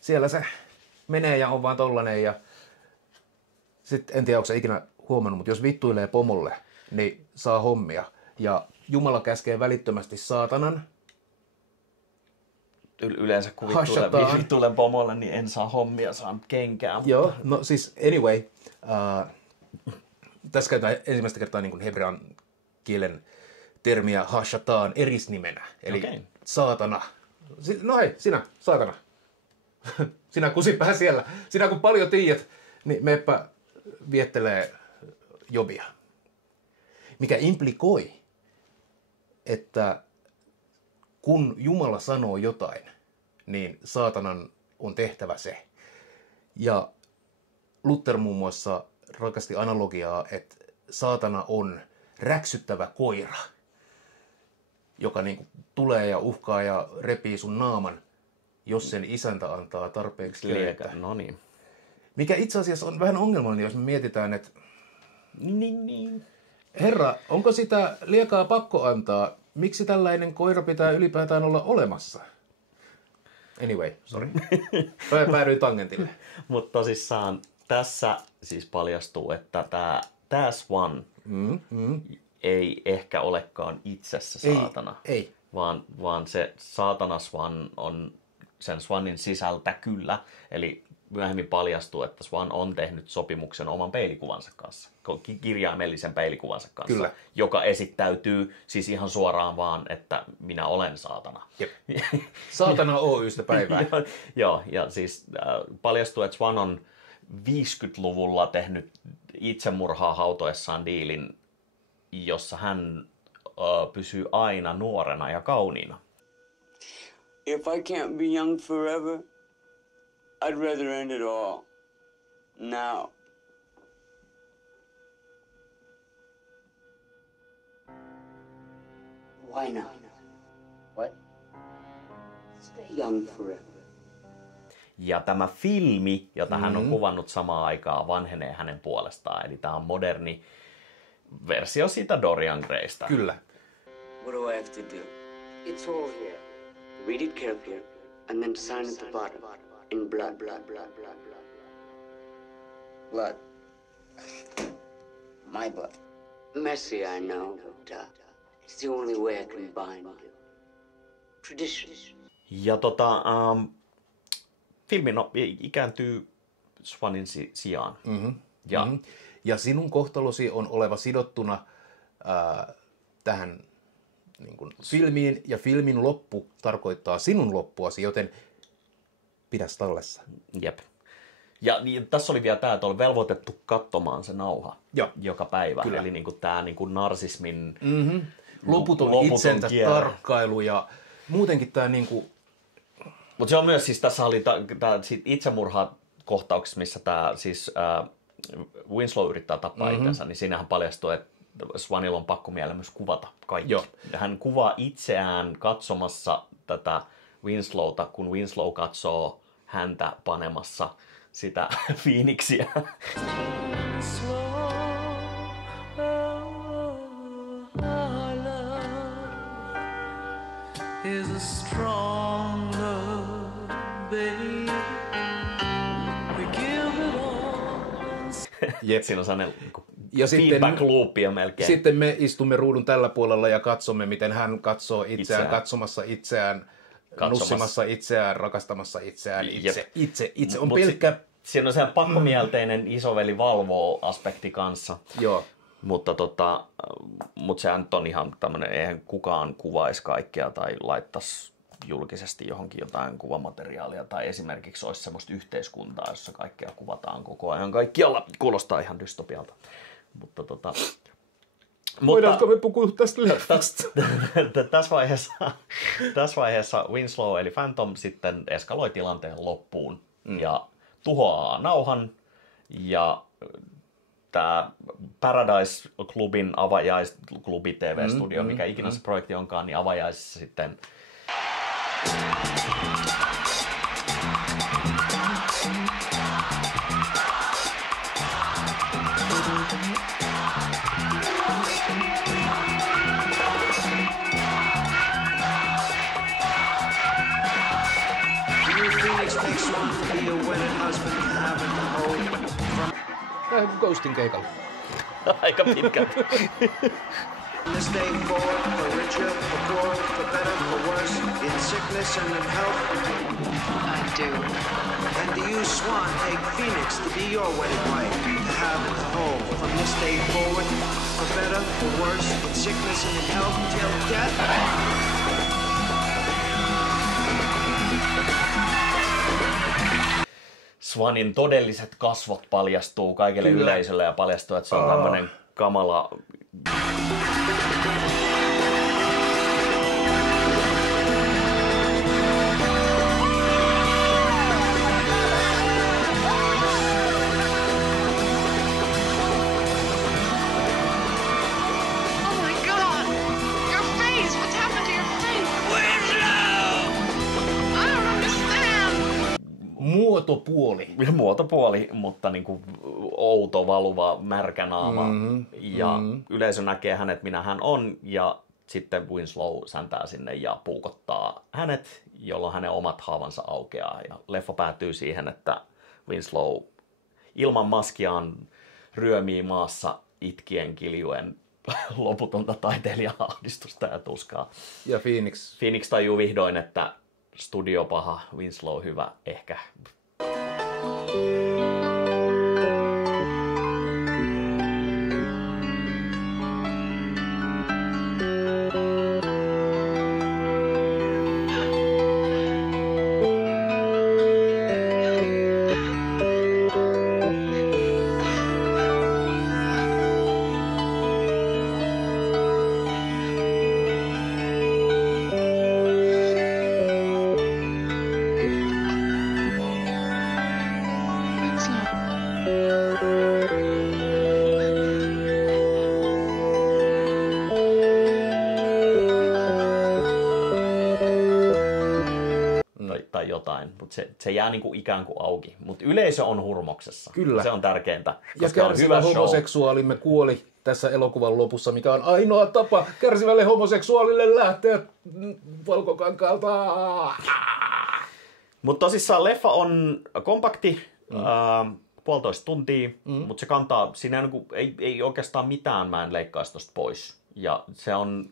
Siellä se menee ja on vaan tollanen ja sitten en tiedä, onko sä ikinä huomannut, mutta jos vittuilee pomolle, niin saa hommia. Ja Jumala käskee välittömästi saatanan. Yleensä kun vittuilen pomolle, niin en saa hommia, saan kenkää. Mutta... Joo, no siis anyway. Tässä käytetään ensimmäistä kertaa niin kuin hebrean kielen termiä hashataan erisnimenä. Eli saatana. No hei, sinä, saatana. Sinä kusipää siellä. Sinä kun paljon tiedät, niin meppä viettelee Jobia. Mikä implikoi, että kun Jumala sanoo jotain, niin saatanan on tehtävä se. Ja Luther muun muassa rakasti analogiaa, että saatana on räksyttävä koira, joka niin tulee ja uhkaa ja repii sun naaman, jos sen isäntä antaa tarpeeksi köyttä. No niin. Mikä itse asiassa on vähän ongelmallinen, jos me mietitään, että niin. Herra, onko sitä liekaa pakko antaa? Miksi tällainen koira pitää ylipäätään olla olemassa? Anyway, sorry. Päädyin tangentille. Mutta tosissaan tässä siis paljastuu, että tämä Swan ei ehkä olekaan itsessä saatana. Ei. Vaan se saatana Swan on sen Swanin sisältä kyllä. Eli myöhemmin paljastuu, että Swan on tehnyt sopimuksen oman peilikuvansa kanssa. Kirjaimellisen peilikuvansa kanssa. Kyllä. Joka esittäytyy siis ihan suoraan vaan, että minä olen saatana. Jep. Saatana Oystä päivää. Joo, ja siis paljastuu, että Swan on 50-luvulla tehnyt itsemurhaa hautoessaan diilin, jossa hän pysyy aina nuorena ja kauniina. If I can't be young forever, I'd rather end it all. Now. Why not? What? Stay young forever. Ja tämä filmi, jota hän on kuvannut samaan aikaan, vanhenee hänen puolestaan. Eli tämä on moderni versio siitä Dorian Graysta. Kyllä. What do I have to do? It's all here. Read it carefully and then sign at the bottom in blood. Blood. My blood. Messy, I know, but it's the only way I can bind you. Tradition. Ja filmi ikääntyy Swanin sijaan. Ja sinun kohtalosi on oleva sidottuna tähän niin kuin filmiin, ja filmin loppu tarkoittaa sinun loppuasi, joten pidä tallessa. Jep. Ja niin, tässä oli vielä tämä, että on velvoitettu katsomaan se nauha joka päivä. Kyllä. Eli niin kuin tämä niin kuin narsismin loputon itsensä tarkkailu ja muutenkin tämä niin kuin... Mutta se on myös, siis tässä oli tämä itsemurha-kohtauksessa, missä tämä siis Winslow yrittää tappaa itsensä, niin siinähän paljastuu, että Swanilla on pakko mielellä myös kuvata kaikki. Joo. Hän kuvaa itseään katsomassa tätä Winslowta, kun Winslow katsoo häntä panemassa sitä Phoenixia. Is a strong love, baby. We give it all. Jep, siinä on sellainen feedback-loopia melkein. Sitten me istumme ruudun tällä puolella ja katsomme, miten hän katsoo itseään. Katsomassa itseään, nussimassa itseään, rakastamassa itseään, itse. On pelkkä... Siinä on se pakkomielteinen isoveli valvoo aspekti kanssa. Joo. Mutta sehän nyt on ihan tämmöinen, eihän kukaan kuvaisi kaikkea tai laittaisi julkisesti johonkin jotain kuvamateriaalia tai esimerkiksi olisi semmoista yhteiskuntaa, jossa kaikkea kuvataan koko ajan kaikkialla. Kuulostaa ihan dystopialta. Voidaanko me puhua tästä Tässä vaiheessa Winslow eli Phantom sitten eskaloi tilanteen loppuun ja tuhoaa nauhan ja tämä Paradise Clubin avajaisklubi TV-studio, mikä ikinä se projekti onkaan, niin avajaisissa sitten You think Phoenix takes one to be a wedded husband to have it the whole from... Vähän Ghostin keikalla. Aika pitkälti. This day forward, for richer, for poorer, for better, for worse, in sickness and in health. I do. And do you, Swan, take Phoenix to be your wedded wife, to have it the whole from this day forward, for better, for worse, in sickness and in health, till death? Swanin todelliset kasvot paljastuu kaikille yleisölle ja paljastuu, että se on tämmönen kamala... Muotopuoli, mutta niinku outo, valuva, märkä naama. Ja yleisö näkee hänet, minä hän on, ja sitten Winslow säntää sinne ja puukottaa hänet, jolloin hänen omat haavansa aukeaa. Ja leffa päätyy siihen, että Winslow ilman maskiaan ryömii maassa itkien kiljuen loputonta taiteilija-ahdistusta ja tuskaa. Ja Phoenix tajuu vihdoin, että studio paha, Winslow hyvä, ehkä. Tai jotain, mutta se jää niinku ikään kuin auki. Mutta yleisö on hurmoksessa. Kyllä. Se on tärkeintä. Ja kärsivä homoseksuaalimme kuoli tässä elokuvan lopussa, mikä on ainoa tapa kärsivälle homoseksuaalille lähteä valkokankaalta. Mutta tosissaan leffa on kompakti, 1,5 tuntia, mutta se kantaa, siinä ei oikeastaan mitään mä en leikkaisi tosta pois. Ja se on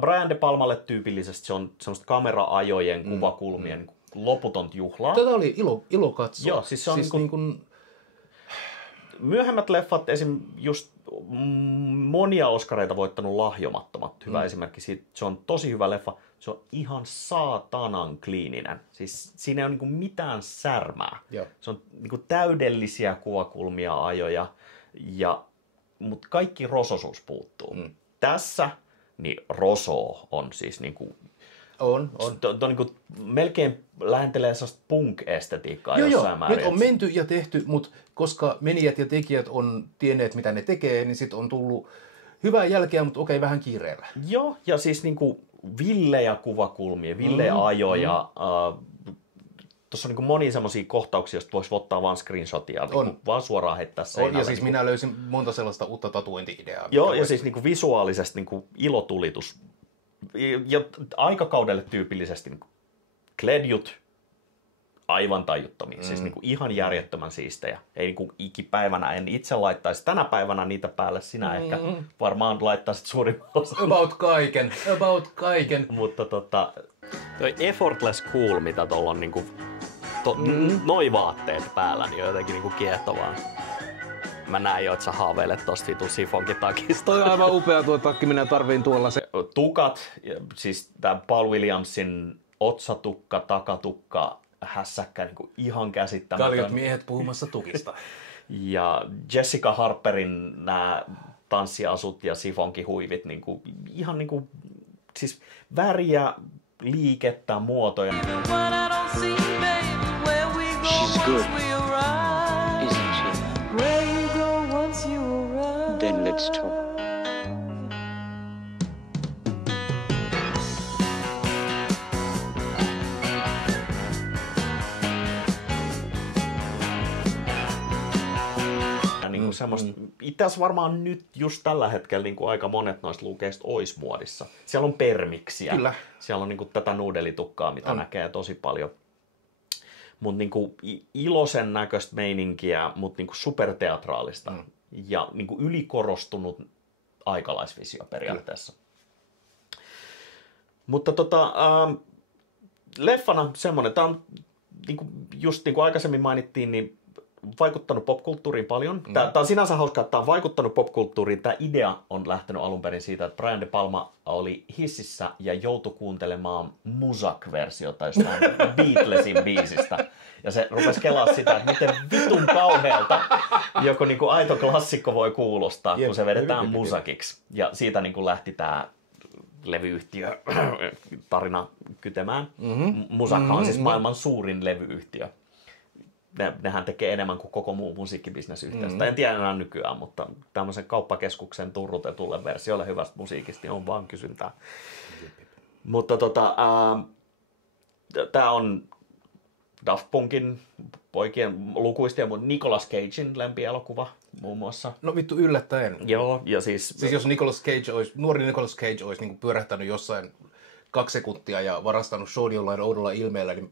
Brian De Palmalle tyypillisesti se on semmoista kamera-ajojen, kuvakulmien loputonta juhlaa. Tätä oli ilo katsoa. Joo, siis se on niin kuin... Myöhemmät leffat, esim. Just monia Oscareita voittanut Lahjomattomat, hyvä esimerkki siitä. Se on tosi hyvä leffa. Se on ihan saatanan kliininen. Siis siinä ei ole niin mitään särmää. Joo. Se on niin täydellisiä kuvakulmia, ajoja, mutta kaikki rososuus puuttuu. Tässä niin roso on siis niinku... On. Niinku melkein lähentelee sellaista punk-estetiikkaa Joo, jossain määrin. Nyt on menty ja tehty, mutta koska menijät ja tekijät on tienneet, mitä ne tekee, niin sitten on tullut hyvää jälkeä, mutta okei, vähän kiireellä. Joo, ja siis niinku villejä kuvakulmia, villejä ajoja. Tuossa on niinku monia semmoisia kohtauksia, joista voisi ottaa vaan screenshotia, niinku vaan suoraan heittää seinälle. Ja siis minä löysin monta sellaista uutta tatuointi-ideaa. Joo, ja siis niinku visuaalisesti niinku ilotulitus. Ja aikakaudelle tyypillisesti niinku kledjut aivan tajuttomia, siis niinku ihan järjettömän siistejä. Ei niinku ikipäivänä, en itse laittaisi tänä päivänä niitä päälle, sinä ehkä varmaan laittaisit suurimman osan. About kaiken. Mutta toi effortless cool, mitä tuolla on niinku, noi vaatteet päällä, niin on jotenkin niinku kiehtovaa. Mä näin jo, että sä haaveilet tosta vitun sifonkin takista. Toi on aivan upea tuo takki, minä tarviin tuolla se. Tukat, siis tää Paul Williamsin otsatukka, takatukka, hässäkkä, niinku ihan käsittämätön. Kaljot miehet puhumassa tukista. Ja Jessica Harperin nämä tanssiasut ja sifonkihuivit, niinku, ihan niinku, siis väriä, liikettä, muotoja. She's good, isn't she? Then let's talk. Niin itse asiassa varmaan nyt just tällä hetkellä niin kuin aika monet noista lukeista ois muodissa. Siellä on permiksiä. Kyllä. Siellä on niin kuin tätä nuudelitukkaa, mitä näkee tosi paljon. mutta niinku iloisen näköistä meininkiä, mutta niinku superteatraalista ja niinku ylikorostunut aikalaisvisio periaatteessa. Mutta leffana semmoinen, tämä on niinku, just niin kuin aikaisemmin mainittiin, niin vaikuttanut popkulttuuriin paljon. Tämä on sinänsä hauskaa, että tämä on vaikuttanut popkulttuuriin. Tämä idea on lähtenyt alun perin siitä, että Brian De Palma oli hississä ja joutui kuuntelemaan Muzak-versiota jostain Beatlesin biisistä. Ja se rupesi kelaa sitä, että miten vitun kauhealta joku niin kuin aito klassikko voi kuulostaa, kun se vedetään Muzakiksi. Ja siitä niin kuin lähti tämä levyyhtiö tarina kytemään. Muzak on siis maailman suurin levyyhtiö. Nehän tekee enemmän kuin koko muu musiikkibisnes yhteistä. En tiedä enää nykyään, mutta tämmöisen kauppakeskuksen turrutetulle versiolle hyvästä musiikista niin on vaan kysyntää. Mutta tämä on Daft Punkin poikien lukuista ja Nicolas Cagein lempielokuva muun muassa. No vittu yllättäen. Joo, ja siis jos nuori Nicolas Cage olisi niin pyörähtänyt jossain 2 sekuntia ja varastanut shown jollain oudolla ilmeellä, niin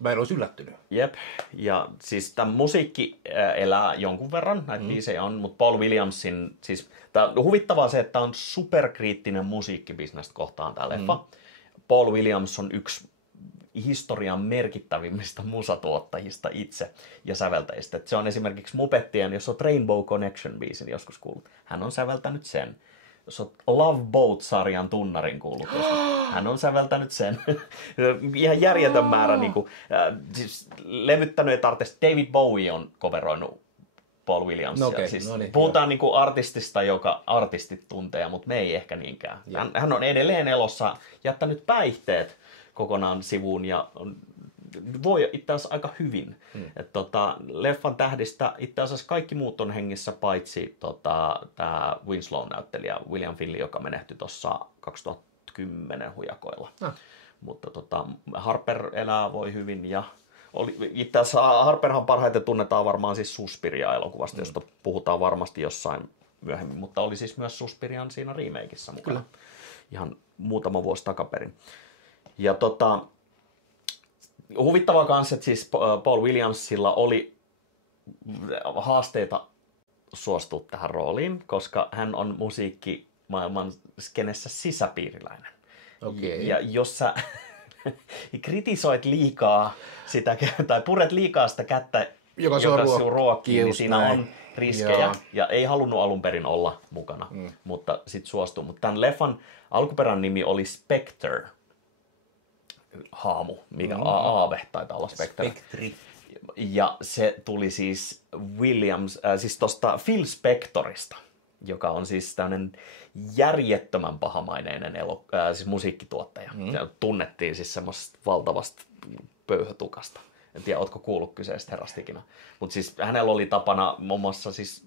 mä en olisi yllättynyt. Jep, ja siis tämä musiikki elää jonkun verran, näitä biisejä on, mutta Paul Williamsin, siis tämä on huvittavaa se, että tämä on superkriittinen musiikkibisnestä kohtaan tämä leffa. Paul Williams on yksi historian merkittävimmistä musatuottajista itse ja säveltäjistä. Et se on esimerkiksi Mupettien, jos olet Rainbow Connection-biisin joskus kuullut, hän on säveltänyt sen. Jos olet Love Boat-sarjan tunnarin kuullut, hän on säveltänyt sen. Ihan järjetön määrä. Niin kuin, siis levyttänyt artisti David Bowie on coveroinut Paul Williamsia. Okay, siis puhutaan niin kuin artistista, joka artistit tuntee, mutta me ei ehkä niinkään. Hän on edelleen elossa, jättänyt päihteet kokonaan sivuun ja voi itse asiassa aika hyvin. Leffan tähdistä itse asiassa kaikki muut on hengissä, paitsi tämä Winslow-näyttelijä William Finley, joka menehtyi tuossa 2010 hujakoilla. Mutta Harper elää, voi hyvin ja itse asiassa Harperhan parhaiten tunnetaan varmaan siis Suspiria-elokuvasta, josta puhutaan varmasti jossain myöhemmin, mutta oli siis myös Suspirian siinä remakeissa mukana. Ihan muutama vuosi takaperin. Ja huvittavaa kanssa, että siis Paul Williamsilla oli haasteita suostua tähän rooliin, koska hän on musiikkimaailman skenessä sisäpiiriläinen. Okay. Ja jos sä kritisoit liikaa sitä, tai puret liikaa sitä kättä, joka sinun ruokkii, niin siinä on riskejä. Ja ei halunnut alun perin olla mukana, mutta sitten suostui. Mutta tämän leffan alkuperäinen nimi oli Spectre. Haamu, mikä aave taitaa olla Spectre. Ja se tuli siis siis tosta Phil Spectorista, joka on siis tämmöinen järjettömän pahamaineinen siis musiikkituottaja. Se tunnettiin siis semmoisesta valtavasta pöyhötukasta. En tiedä, ootko kuullut kyseistä herrasta ikinä. Mutta siis hänellä oli tapana muun muassa siis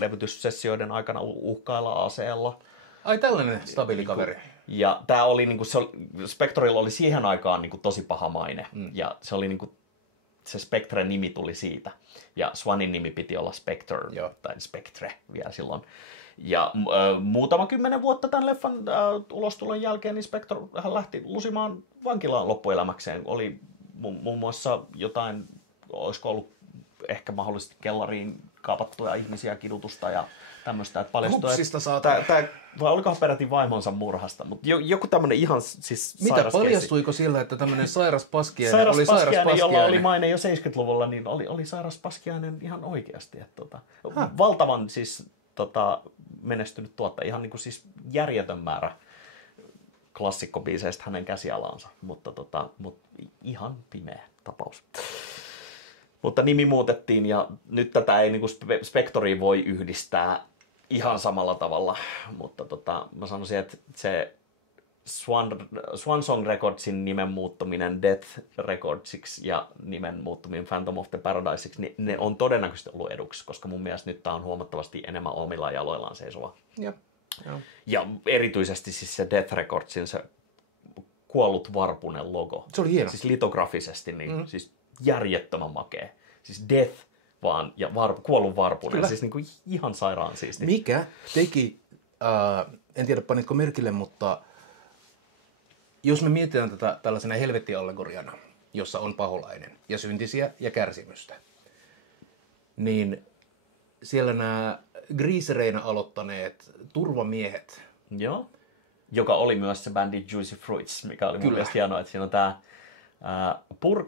levytyssessioiden aikana uhkailla aseella. Ai tällainen stabiili kaveri. Ja tämä oli niinku Spectorilla oli siihen aikaan niinku tosi paha maine ja se oli niinku se Spectren nimi tuli siitä ja Swanin nimi piti olla Spectre tai Spectre vielä silloin. Ja muutama 10 vuotta tämän leffan ulostulon jälkeen niin Spectre hän lähti lusimaan vankilaan loppuelämäkseen. Oli muun muassa jotain, olisiko ollut ehkä mahdollisesti kellariin kaapattuja ihmisiä, kidutusta ja tämmöistä, että paljastui, vai olikohan peräti vaimonsa murhasta, mutta joku tämmöinen ihan siis mitä paljastuiko sillä, että tämmöinen sairas paskiainen oli sairas paskiainen, jolla oli maine jo 70-luvulla, niin oli sairas paskiainen ihan oikeasti. Että valtavan siis menestynyt tuottaja, ihan niin kuin siis järjetön määrä klassikkobiiseistä hänen käsialaansa, mutta ihan pimeä tapaus. Mutta nimi muutettiin ja nyt tätä ei niinku Spectoriin voi yhdistää ihan samalla tavalla, mutta mä sanoisin, että se Swan Song Recordsin nimen muuttuminen Death Recordsiksi ja nimen muuttuminen Phantom of the Paradiseiksi, niin ne on todennäköisesti ollut eduksi, koska mun mielestä nyt tää on huomattavasti enemmän omilla jaloillaan seisova. Ja erityisesti siis se Death Recordsin se kuollut varpunen logo. Se oli hieno. Siis litografisesti, niin siis järjettömän makea. Siis Death vaan ja kuollut varpunen. Kyllä. Siis niinku ihan sairaan siisti. Mikä teki, en tiedä panitko merkille, mutta jos me mietitään tätä tällaisena helvettiallegoriana, jossa on paholainen ja syntisiä ja kärsimystä. Niin siellä nämä greasereinä aloittaneet turvamiehet. Joo. Joka oli myös se bändi Juicy Fruits, mikä oli mun mielestä hienoa, että siinä on tämä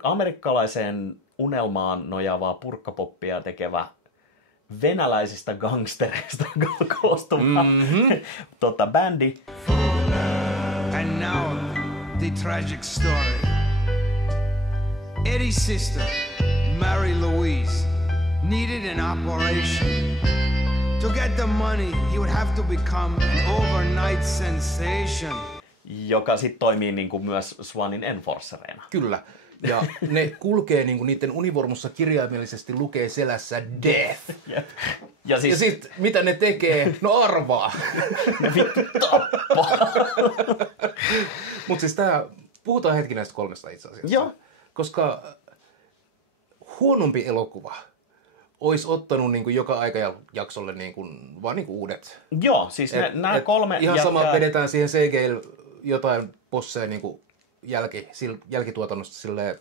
amerikkalaiseen unelmaan nojaavaa purkkapoppia tekevä venäläisistä gangstereista koostuva bändi. And now, the tragic story. Eddie's sister, Mary Louise, needed an operation. To get the money, he would have to become an overnight sensation. Joka sitten toimii niinku myös Swanin enforcereina. Kyllä. Ja ne kulkee niinku niiden univormussa kirjaimellisesti lukee selässä Death. Yep. Ja sit mitä ne tekee? No arvaa. Ne vittu tappaa. Mut siis puhutaan hetki näistä 3 itse asiassa. Joo. Koska huonompi elokuva olisi ottanut niin kuin joka aikajaksolle niin kuin, vaan niin kuin uudet. Joo, siis nämä 3... Ihan sama vedetään siihen CGI jotain posseja niin kuin jälkituotannosta silleen,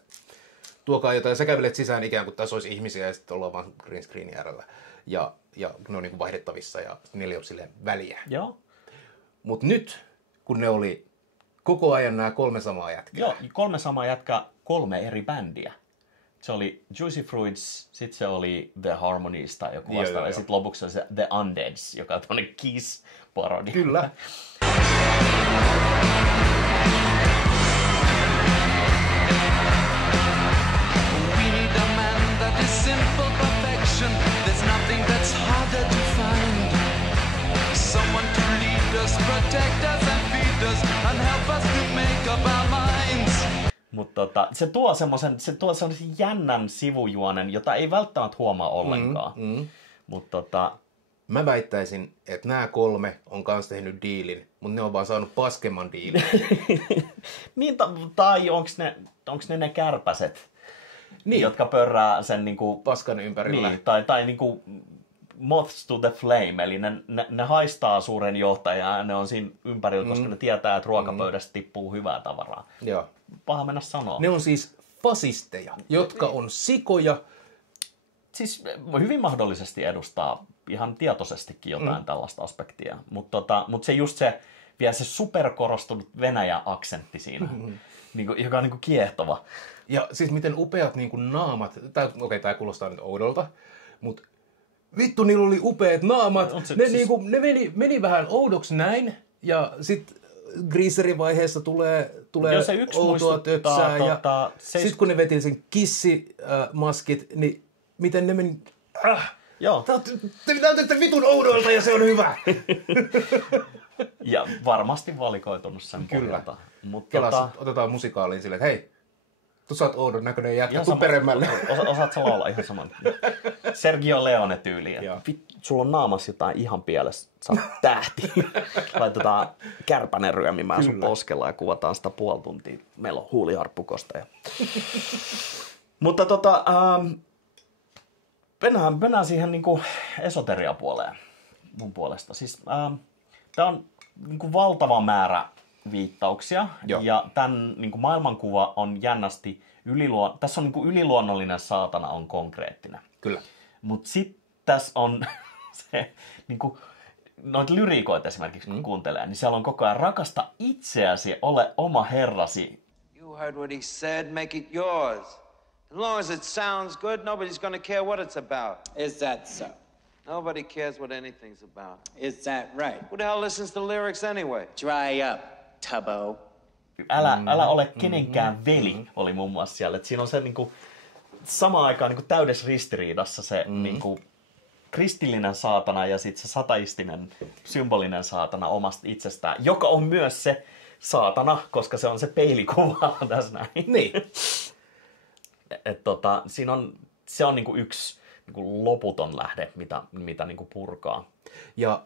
tuokaa jotain, sä kävelet sisään ikään kuin tässä olisi ihmisiä ja sitten ollaan vaan green screenin äärellä. Ja ne on niin kuin vaihdettavissa ja niillä ei ole silleen väliä. Joo. Mut nyt, kun ne oli koko ajan nämä 3 samaa jätkää. Joo, 3 samaa jätkää, 3 eri bändiä. Se oli Juicy Fruits, sitten se oli The Harmonista joku vastaava, ja sitten lopuksi oli se The Undeads, joka on tuonne Kiss-parodia. Kyllä. We need a man that is simple perfection. There's nothing that's harder to find. Someone to lead us, protect us and feed us and help us to make up our minds. Mutta se tuo semmoisen jännän sivujuonen, jota ei välttämättä huomaa ollenkaan. Mutta mä väittäisin, että nämä 3 on kanssa tehnyt diilin, mutta ne on vaan saanut paskemman diilin. Niin, tai onko ne kärpäset, jotka pörrää sen niinku paskan ympärillä. Niin, tai niinku moths to the flame, eli ne haistaa suuren johtajan ja ne on siinä ympärillä, koska ne tietää, että ruokapöydästä tippuu hyvää tavaraa. Joo. Paha mennä sanoa. Ne on siis fasisteja, jotka on sikoja. Siis hyvin mahdollisesti edustaa ihan tietoisestikin jotain tällaista aspektia, mutta se just se, vielä se superkorostunut Venäjä-aksentti siinä, joka on niinku kiehtova. Ja siis miten upeat niinku naamat, tää kuulostaa nyt oudolta, mutta vittu niillä oli upeat naamat, ne meni vähän oudoksi näin, ja sit greaserin vaiheessa tulee outoa tötsää, ja sit kun ne veti sen kissimaskit, niin miten ne meni... Joo. Te näytätte vitun oudolta ja se on hyvä. Ja varmasti valikoitunut sen pohjalta. Mutta otetaan musikaaliin silleen, että hei, tuossa oot oudon näköinen jätkä, tuu peremmälle. Osaat sä laulaa ihan saman. Sergio Leone tyyliin. Sulla on naamassa jotain ihan pielessä, sä oot tähti. Laitetaan kärpänen ryömimään sun poskella ja kuvataan sitä puoli tuntia. Meillä on huuliharppukosta. Mutta mennään siihen niinku esoteriapuoleen mun puolesta. Siis, tää on niinku valtava määrä viittauksia. Joo. Ja tämän niinku maailmankuva on jännästi tässä on niinku yliluonnollinen saatana on konkreettinen. Kyllä. Mut sit tässä on se niinku noita lyriikoita esimerkiksi kun kuuntelee, niin siellä on koko ajan rakasta itseäsi, ole oma herrasi. You heard what he said, make it yours. As long as it sounds good, nobody's gonna care what it's about. Is that so? Nobody cares what anything's about. Is that right? Who the hell listens to lyrics anyway? Dry up, Tubbo. Älä ole kenenkään veli, oli muun muassa siellä. Et siinä on se niinku, samaan aikaan niinku täydessä ristiriidassa se niinku, kristillinen saatana ja sitten se sataistinen, symbolinen saatana omasta itsestään, joka on myös se saatana, koska se on se peilikuva tässä näin. Niin. Se on niinku yksi niinku loputon lähde, mitä niinku purkaa. Ja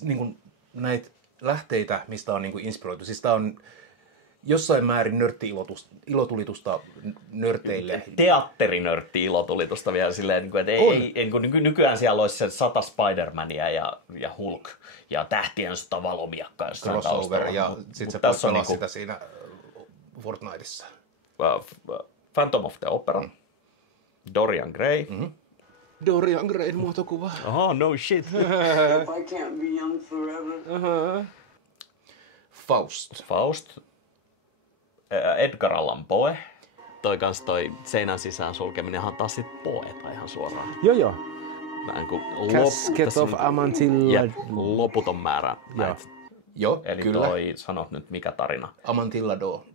niinku näitä lähteitä, mistä on niinku inspiroitu, siis tää on jossain määrin nörtti-ilotulitusta nörteille. Teatterinörtti-ilotulitusta vielä silleen, että nykyään siellä olisi se 100 Spider-Mania ja Hulk ja Tähtien sota Valomiakka. Crossover ja sit se voit pelaa sitä siinä Fortniteissa. Phantom of the Opera, Dorian Gray. Dorian Grayn muotokuva. Oh, no shit. If I can't be young forever. Faust. Edgar Allan Poe. Toi seinän sisään sulkeminenhan taas sit poeta ihan suoraan. Joo. Vähän kuin Casket of Amantilla. Loputon määrä näitä. Joo, eli kyllä. toi, sanot nyt mikä tarina? Amantillado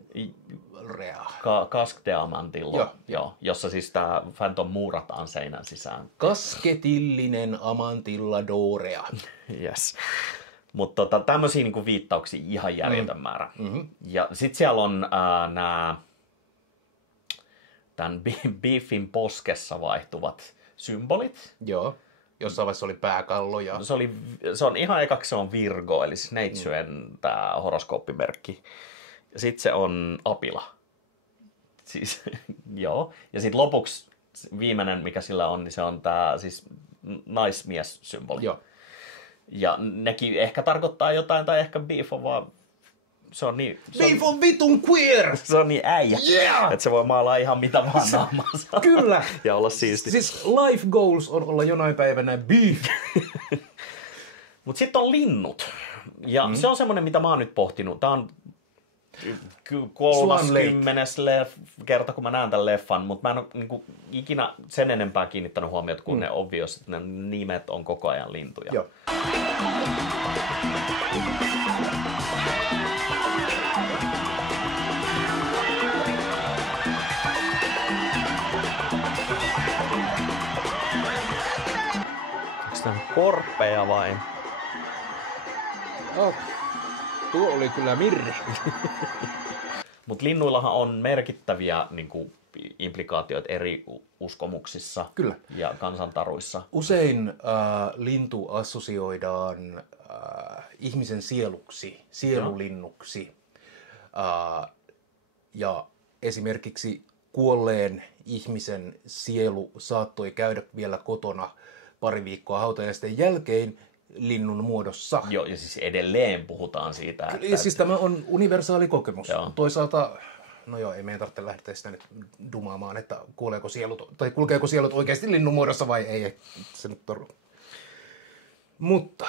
Rea. Casque de Amantillo, joo, jossa siis tää Phantom muurataan seinän sisään. Kasketillinen Amantilladorea. Yes. Mutta tämmöisiä niinku viittauksia ihan järjetön määrä. Ja sit siellä on nämä tämän beefin poskessa vaihtuvat symbolit. Joo. Jossain vaiheessa oli pääkallo ja... Se on ihan ekaksi se on Virgo, eli siis neitsyen tää horoskooppimerkki. Ja sit se on Apila. Siis, joo. Ja sit lopuksi viimeinen, mikä sillä on, niin se on tää siis naismies-symboli. Joo. Ja nekin ehkä tarkoittaa jotain, tai ehkä beef on vaan... Se on niin... Beef on vitun queer! Se on niin äijä, että se voi maalaa ihan mitä vaan naamaansa. Kyllä! Ja olla siisti. Siis life goals on olla jonain päivänä beef. Mut sit on linnut. Ja se on semmonen, mitä mä oon nyt pohtinut. Tää on 30. kerta, kun mä näen tämän leffan, mutta mä en ole niinku ikinä sen enempää kiinnittänyt huomiota, kun ne obvious, että ne nimet on koko ajan lintuja. Joo. Onko tämä korppeja vai? Oh, tuo oli kyllä Mirri. Mutta linnuillahan on merkittäviä niinku, implikaatioita eri uskomuksissa Kyllä. ja kansantaruissa. Usein lintu assosioidaan ihmisen sieluksi, sielulinnuksi. Ja esimerkiksi kuolleen ihmisen sielu saattoi käydä vielä kotona pari viikkoa hautajaisten jälkeen linnun muodossa. Joo, ja siis edelleen puhutaan siitä. Että... Siis tämä on universaali kokemus. Joo. Toisaalta, no joo, ei meidän tarvitse lähteä sitä nyt dumaamaan, että kuoleeko sielut, tai kulkeeko sielut oikeasti linnun muodossa vai ei. Se nyt on... Mutta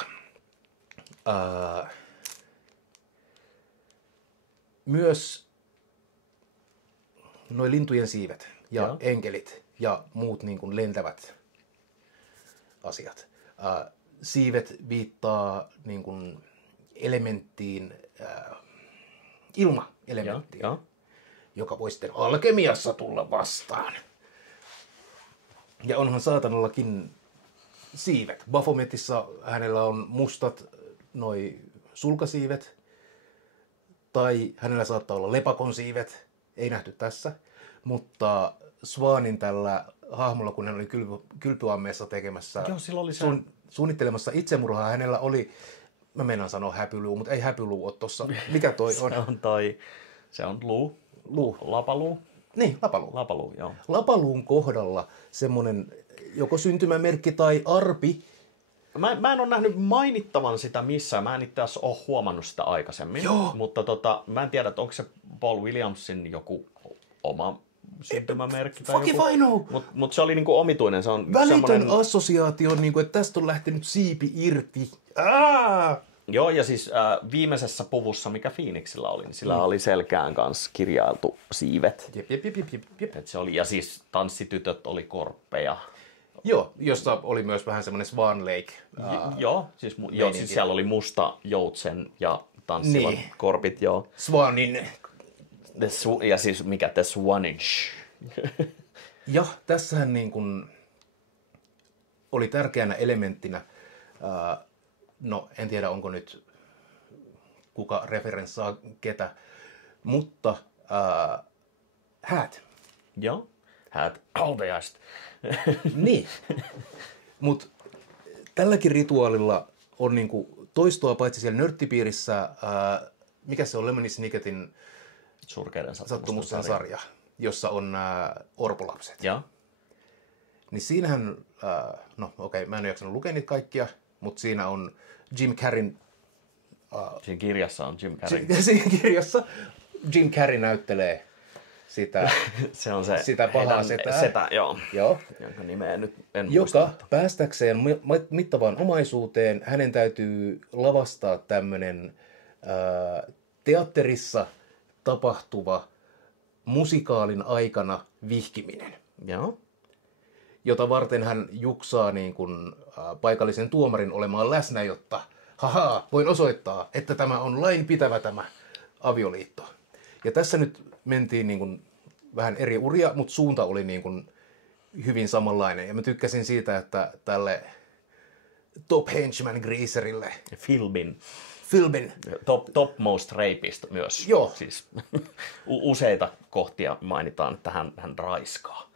myös noi lintujen siivet ja enkelit ja muut niin kuin lentävät asiat. Siivet viittaa niin kuin elementtiin, ilmaelementtiin, joka voi sitten alkemiassa tulla vastaan. Ja onhan saatanallakin siivet. Baphometissa hänellä on mustat noi sulkasiivet, tai hänellä saattaa olla lepakon siivet, ei nähty tässä, mutta Swanin tällä hahmolla, kun hän oli kylpyammeessa tekemässä, suunnittelemassa itsemurhaa, hänellä oli, mä meinaan sanoa häpyluu, mutta ei häpyluu ole tossa. Mikä toi on? Se on luu. Lapaluu. Niin, lapaluu. Lapaluu, joo. Lapaluun kohdalla semmoinen joko syntymämerkki tai arpi. Mä en ole nähnyt mainittavan sitä missään. Mä en itse asiassa ole huomannut sitä aikaisemmin. Joo. Mutta mä en tiedä, että onko se Paul Williamsin joku oma syntymämerkki tai joku. Mutta se oli niinku omituinen. Se on välitön assosiaatio, niinku, että tästä on lähtenyt siipi irti. Joo, ja siis viimeisessä puvussa, mikä Phoenixilla oli, niin sillä oli selkään kanssa kirjailtu siivet. Jep. Et se oli, ja siis tanssitytöt oli korppeja. Joo, jossa oli myös vähän semmoinen Swan Lake. Siis siellä oli musta joutsen ja tanssivat korpit, joo. Swanin. Ja siis mikä The Swanage. Ja tässähän niin kuin oli tärkeänä elementtinä, no en tiedä onko nyt kuka referenssaa ketä, mutta häät. Joo, häät altajasta. Niin, mutta tälläkin rituaalilla on niinku toistoa paitsi siellä nörttipiirissä, mikä se on Lemony Snicketin Surkeiden sattumusten sarja, jossa on orpolapset. Ja. Niin siinähän, no okei, mä en ole jaksanut lukea niitä kaikkia, mutta siinä on Jim Carreyn... Siinä kirjassa on Jim Carrey. Siinä kirjassa Jim Carrey näyttelee se on se sitä pahaa setää. Setä, joo. Joo. Jonka nimeä nyt en Joka muista. päästäkseen mittavaan omaisuuteen hänen täytyy lavastaa tämmöinen teatterissa tapahtuva musikaalin aikana vihkiminen. Joo. Jota varten hän juksaa niin kuin, paikallisen tuomarin olemaan läsnä, jotta voin osoittaa, että tämä on lainpitävä tämä avioliitto. Ja tässä nyt mentiin niin kuin vähän eri uria, mutta suunta oli niin kuin hyvin samanlainen. Ja mä tykkäsin siitä, että tälle Top Henchman Greaserille. Philbin. Topmost Rapist myös. Joo. Siis useita kohtia mainitaan, että hän raiskaa.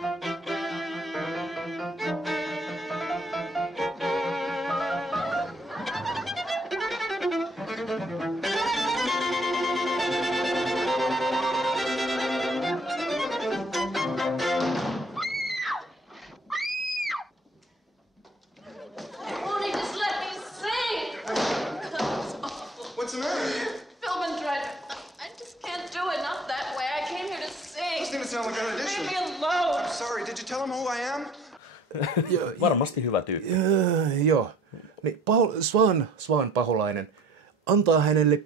What's the matter? Philbin tried. I just can't do it. Not that way. I came here to sing. Doesn't even sound like an audition. Leave me alone. I'm sorry. Did you tell him who I am? Varmasti hyvä tyyppi. Joo. Niin, Swan paholainen antaa hänelle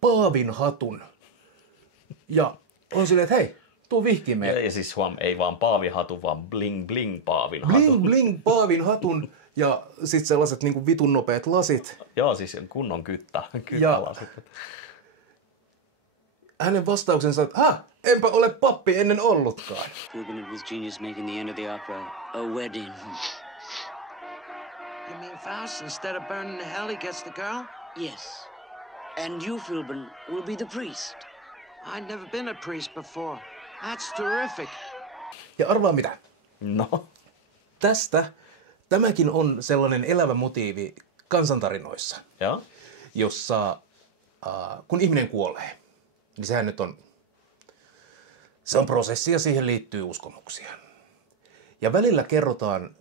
paavin hatun. Ja on silleen, että hei, tuu vihkiin meille. Ja siis ei vaan paavin hatun, vaan bling bling paavin hatun. Bling bling paavin hatun. Ja sitten sellaiset niin kuin vitun nopeat lasit. Joo, siis kunnon kyttälasit. Hänen vastauksensa, että enpä ole pappi ennen ollutkaan. Philbin, it was genius making the end of the opera a wedding. You mean Faust, instead of burning to hell, he gets the girl? Yes. And you, Philbin, will be the priest. I'd never been a priest before. That's terrific. Ja arvaa mitä? No. Tämäkin on sellainen elävä motiivi kansantarinoissa, ja? Jossa kun ihminen kuolee, niin sehän nyt on, se on prosessi ja siihen liittyy uskomuksia. Ja välillä kerrotaan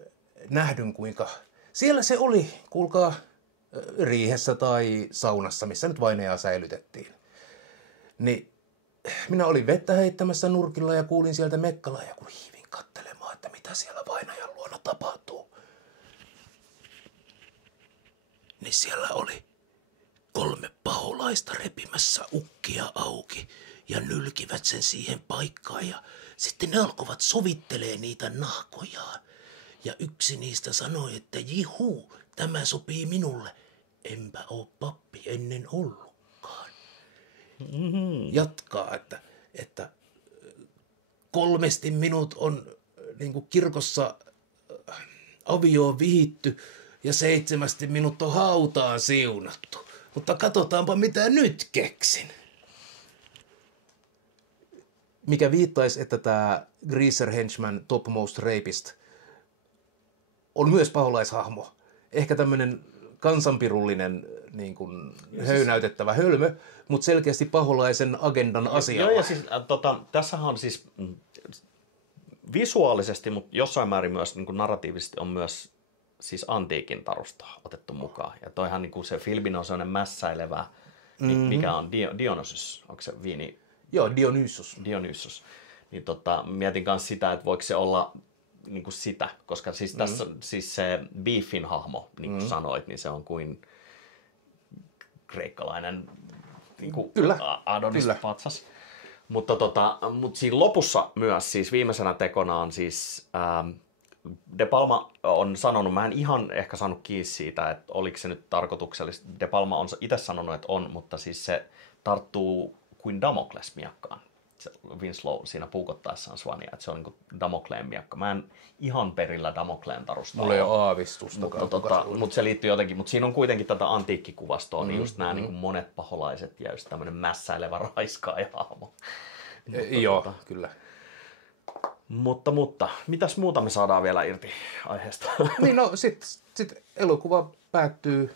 nähdyn, kuinka siellä se oli, kuulkaa, riihessä tai saunassa, missä nyt vainajaa säilytettiin. Niin minä olin vettä heittämässä nurkilla ja kuulin sieltä mekkalaa ja kun hiivin katselemaan, että mitä siellä vainajan luona tapahtuu. Niin siellä oli 3 paholaista repimässä ukkia auki ja nylkivät sen siihen paikkaan ja sitten ne alkoivat sovittelee niitä nahkojaan. Ja yksi niistä sanoi, että jihu, tämä sopii minulle. Enpä oo pappi ennen ollutkaan. Jatkaa, että 3 minut on niin kuin kirkossa avioon vihitty ja 7 minut on hautaan siunattu. Mutta katsotaanpa mitä nyt keksin. Mikä viittaisi, että tämä Greaser Henchman Topmost Rapist on myös paholaishahmo. Ehkä tämmöinen kansanpirullinen niin kuin höynäytettävä hölmö, mutta selkeästi paholaisen agendan asialla. Joo, ja siis tässähän on siis visuaalisesti, mutta jossain määrin myös niin kuin narratiivisesti on myös siis antiikin tarusta otettu mukaan. Ja toihan niin kuin se Philbin on sellainen mässäilevä, mikä on Dionysus, onko se viini? Joo, Dionysus. Niin mietin myös sitä, että voiko se olla niin kuin sitä, koska siis tässä siis se Beefin hahmo, niin kuin sanoit, niin se on kuin kreikkalainen niin kuin Adonis-patsas. Mutta siinä lopussa myös, siis viimeisenä tekona on siis De Palma on sanonut, mä en ihan ehkä saanut kiinni siitä, että oliko se nyt tarkoituksellista. De Palma on itse sanonut, että on, mutta siis se tarttuu kuin Damokles-miakkaan. Winslow siinä puukottaessaan Swania, että se on niin Damokleen miakka. Mä en ihan perillä Damokleen tarusta. Mulla ei ole aavistusta. Mutta se liittyy jotenkin, mutta siinä on kuitenkin tätä antiikkikuvastoa, niin just nämä niin monet paholaiset ja just tämmöinen mässäilevä raiskaaja-hahmo. Joo, kyllä. Mutta, mitäs muuta me saadaan vielä irti aiheesta? Niin no, sit elokuva päättyy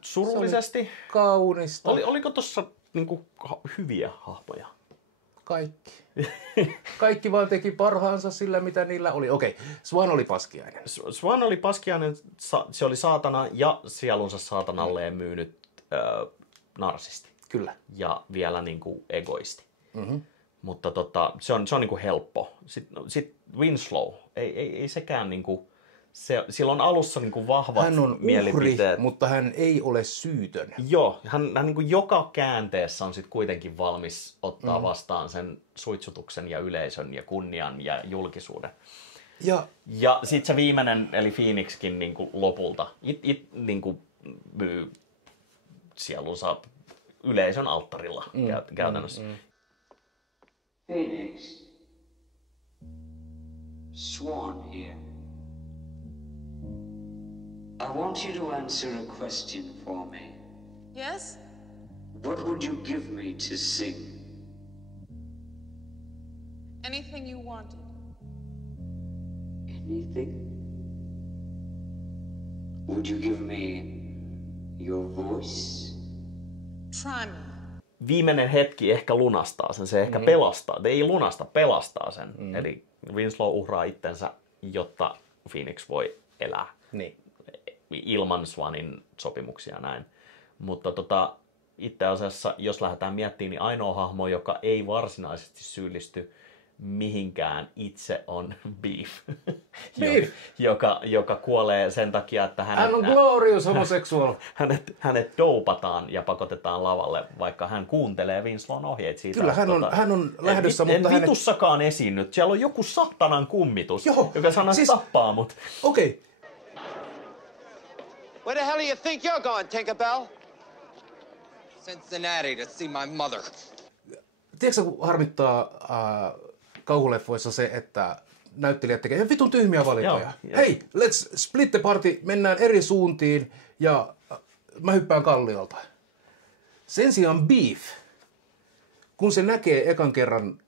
surullisesti. Kaunista. Oliko tuossa niinku hyviä hahmoja? Kaikki vaan teki parhaansa sillä, mitä niillä oli. Okei, Swan oli paskiainen. Swan oli paskiainen, se oli saatana ja sielunsa saatanalleen myynyt narsisti. Kyllä. Ja vielä niin kuin egoisti. Mm-hmm. Mutta se on niin kuin helppo. Sitten Winslow, ei sekään niin kuin, sillä on alussa niin kuin vahvat hän on mielipiteet. Uhri, mutta hän ei ole syytön. Joo, hän niin kuin joka käänteessä on sitten kuitenkin valmis ottaa vastaan sen suitsutuksen ja yleisön ja kunnian ja julkisuuden. Ja sitten se viimeinen, eli Phoenixkin niin kuin lopulta niin kuin myy sielunsa yleisön alttarilla käytännössä. Phoenix. Swan here. I want you to answer a question for me. Yes? What would you give me to sing? Anything you wanted. Anything? Would you give me your voice? Try me. Viimeinen hetki ehkä lunastaa sen, se ehkä pelastaa, ei lunasta, pelastaa sen. Eli Winslow uhraa itsensä, jotta Phoenix voi elää ilman Swanin sopimuksia ja näin. Mutta itse asiassa, jos lähdetään miettimään, niin ainoa hahmo, joka ei varsinaisesti syyllisty mihinkään itse on Beef. joka kuolee sen takia, että hän on glorious homosexual. Hänet doupataan ja pakotetaan lavalle, vaikka hän kuuntelee Winslown ohjeet siitä. Kyllä, hän on lähdössä, mutta en vitussakaan esiinnyt. Siellä on joku satanan kummitus, joka sanoo, siis, tappaa mut. Okei. Where the hell do you think you're going, Tinkerbell? Cincinnati to see my mother. Tiedätkö, kun harmittaa kauhuleffoissa se, että näyttelijät tekee vitun tyhmiä valintoja. Hei, let's split the party, mennään eri suuntiin ja mä hyppään kalliolta. Sen sijaan Beef, kun se näkee ekan kerran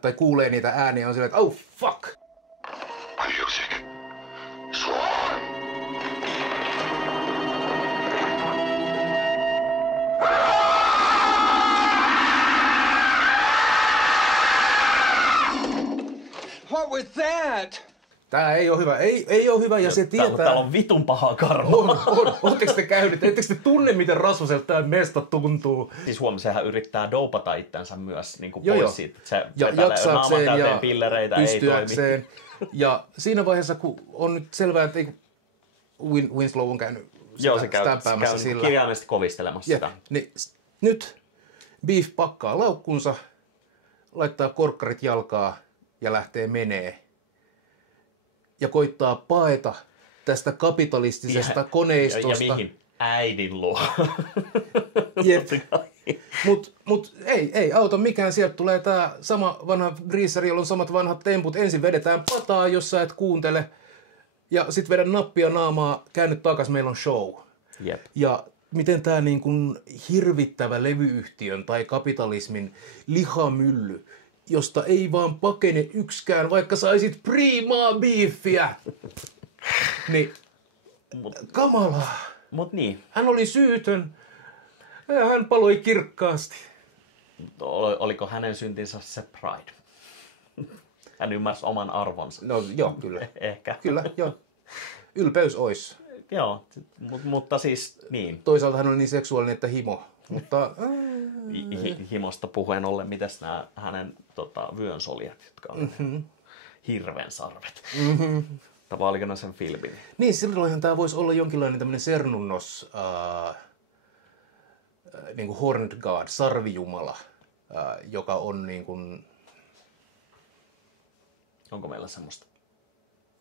tai kuulee niitä ääniä, on silleen, että oh fuck. Music. Swan. What was that? Tää ei ole hyvä. Ei ole hyvä ja se tietää. Täällä on vitun pahaa karmaa. On. Oletteko te käynyt? Ettekö te tunne, miten rasvaselta tää mesta tuntuu? Siis sehän yrittää dopata itsensä myös niin kuin Joo. pois siitä. Se jaksaakseen ja pillereitä pystyäkseen. Ja siinä vaiheessa, kun on nyt selvää, että Winslow on käynyt stämpäämässä sillä. Kirjaimellisesti kovistelemassa sitä. Niin, nyt Beef pakkaa laukkunsa, laittaa korkkarit jalkaa ja lähtee menee. Ja koittaa paeta tästä kapitalistisesta koneistosta. Ja mihin? Äidin luo. Jep. Mut ei auta mikään. Sieltä tulee tää sama vanha greaseri, jolla on samat vanhat temput. Ensin vedetään pataa, jos sä et kuuntele. Ja sit vedän nappia naamaa, käänny takas, meillä on show. Jep. Ja miten tää niin kun hirvittävä levyyhtiön tai kapitalismin lihamylly, josta ei vaan pakene yksikään, vaikka saisit priimaa beefiä. Niin, kamalaa. Mut niin. Hän oli syytön. Ja hän paloi kirkkaasti. Oliko hänen syntinsä se pride? Hän ymmärsi oman arvonsa. No joo, kyllä. Ehkä. Kyllä, joo. Ylpeys ois. Joo, mutta siis niin. Toisaalta hän oli niin seksuaalinen, että himo. Mutta himosta puheen ollen, mitäs nämä hänen vyönsolijat, jotka on hirven sarvet. Tai oliko ne sen filmin? Niin, silloinhan tämä voisi olla jonkinlainen tämmöinen Cernunnos, niin kuin Horned God, sarvijumala, joka on niin kuin... Onko meillä semmoista?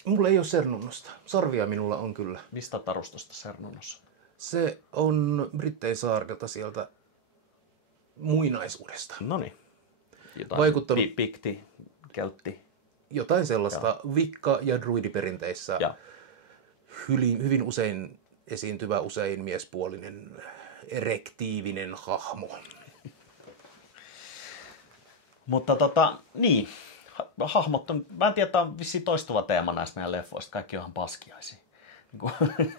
Mulla ei ole Cernunnosta. Sarvia minulla on kyllä. Mistä tarustosta Cernunnos? Se on Brittein saarelta sieltä muinaisuudesta. Noniin. Vaikuttanut... Pikti, keltti. Jotain sellaista vikka- ja druidiperinteissä. Ja. Hyvin usein esiintyvä, usein miespuolinen, erektiivinen hahmo. Mutta niin. Hahmot on, mä en tiedä, että on vissiin toistuva teema näistä meidän leffoista. Kaikki onhan paskiaisia.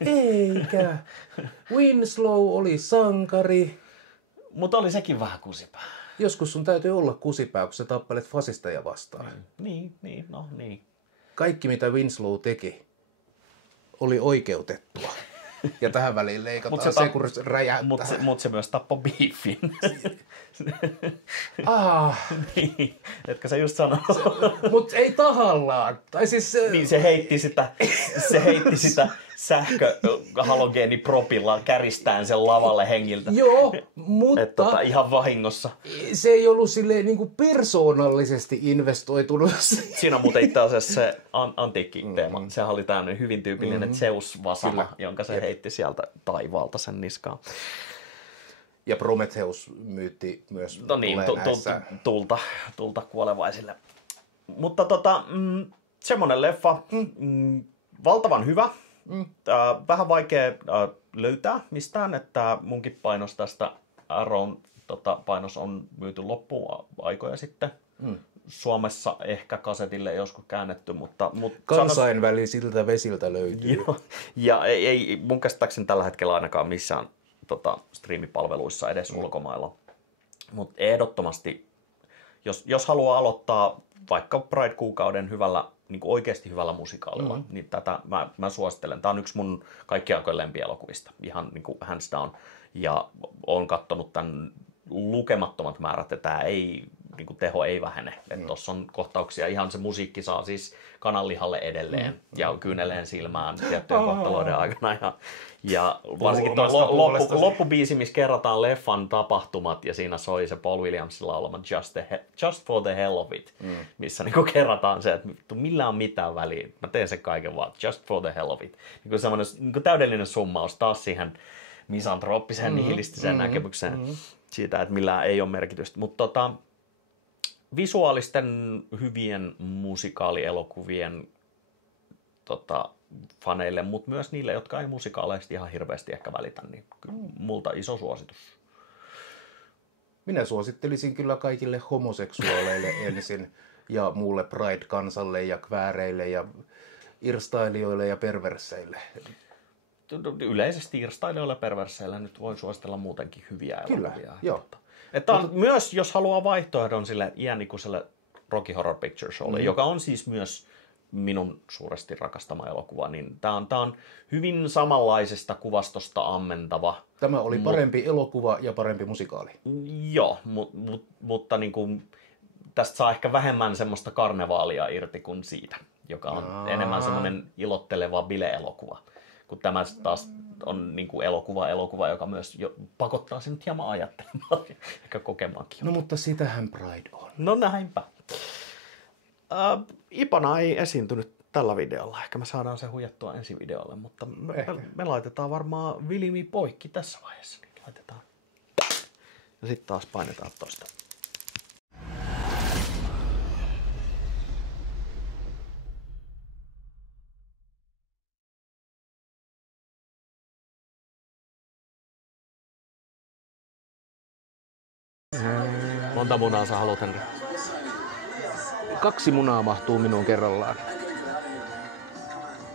Eikä. Winslow oli sankari. Mutta oli sekin vähän kusipää. Joskus sun täytyy olla kusipää, kun sä tappelet fasisteja vastaan. Niin. Kaikki, mitä Winslow teki, oli oikeutettua. Ja tähän väliin leikataan se, kun räjähtää. Mutta se myös tappoi Beefin. Niin, etkö sä just sano? Mutta ei tahallaan. Tai siis, niin se heitti sitä sähköhalogeenipropilla käristään sen lavalle hengiltä. Joo, mutta ihan vahingossa. Se ei ollut silleen niin kuin persoonallisesti investoitunut. Siinä on muuten itse asiassa se antiikki-teema. Sehän oli tämmöinen hyvin tyypillinen Zeus-vasama, jonka se heitti sieltä taivaalta sen niskaan. Ja Prometheus-myytti myös no niin, tulta kuolevaisille. Mutta semmoinen leffa, valtavan hyvä. Vähän vaikea löytää mistään, että munkin painos tästä Arrown painos on myyty loppuun aikoja sitten. Suomessa ehkä kasetille joskus käännetty, mutta kansainvälisiltä vesiltä löytyy. Joo. Ja ei mun käsittääkseni tällä hetkellä ainakaan missään striimipalveluissa edes ulkomailla. Mutta ehdottomasti, jos haluaa aloittaa vaikka Pride-kuukauden hyvällä, niin kuin oikeasti hyvällä musikaalilla, niin tätä mä suosittelen. Tämä on yksi mun kaikkien aikojen lempielokuvista, ihan niin kuin hands down. Ja olen katsonut tämän lukemattomat määrät, ja tämä ei, niin kuin teho ei vähene. Tuossa on kohtauksia, ihan se musiikki saa siis kananlihalle edelleen ja kyyneleen silmään tiettyjen kohtaloiden aikana. Ja varsinkin tuo loppubiisi, missä kerrotaan leffan tapahtumat, ja siinä soi se Paul Williamsin laulama Just for the hell of it, missä niin kerrotaan se, että millä on mitään väliä, mä teen sen kaiken vaan, just for the hell of it. Niin semmoinen niin täydellinen summaus taas siihen misantrooppiseen nihilistiseen näkemykseen siitä, että millään ei ole merkitystä. Mutta visuaalisten hyvien musikaalielokuvien faneille, mutta myös niille, jotka ei musikaaleista ihan hirveästi ehkä välitä, niin multa iso suositus. Minä suosittelisin kyllä kaikille homoseksuaaleille ensin ja muulle Pride-kansalle ja kvääreille ja irstailijoille ja perverseille. Yleisesti irstailijoille ja perverseille nyt voi suositella muutenkin hyviä elokuvia. Kyllä, joo. Että myös, jos haluaa vaihtoehdon sille iänikuiselle Rocky Horror Picture Showlle, joka on siis myös minun suuresti rakastama elokuva, niin tämä on hyvin samanlaisesta kuvastosta ammentava. Tämä oli parempi elokuva ja parempi musikaali. Joo, mutta niin kuin, tästä saa ehkä vähemmän semmoista karnevaalia irti kuin siitä, joka on enemmän semmoinen ilotteleva bile-elokuva. Kun tämä taas on niin kuin elokuva, joka myös pakottaa sinut hieman ajattelemaan, ehkä kokemaankin. No mutta sitähän Pride on. No näinpä. Ipana ei esiintynyt tällä videolla. Ehkä me saadaan se huijattua ensi videolle, mutta me laitetaan varmaan Vilimi poikki tässä vaiheessa. Niin laitetaan. Ja sitten taas painetaan tosta. Monta munaa sä haluat, Henri? 2 munaa mahtuu minuun kerrallaan.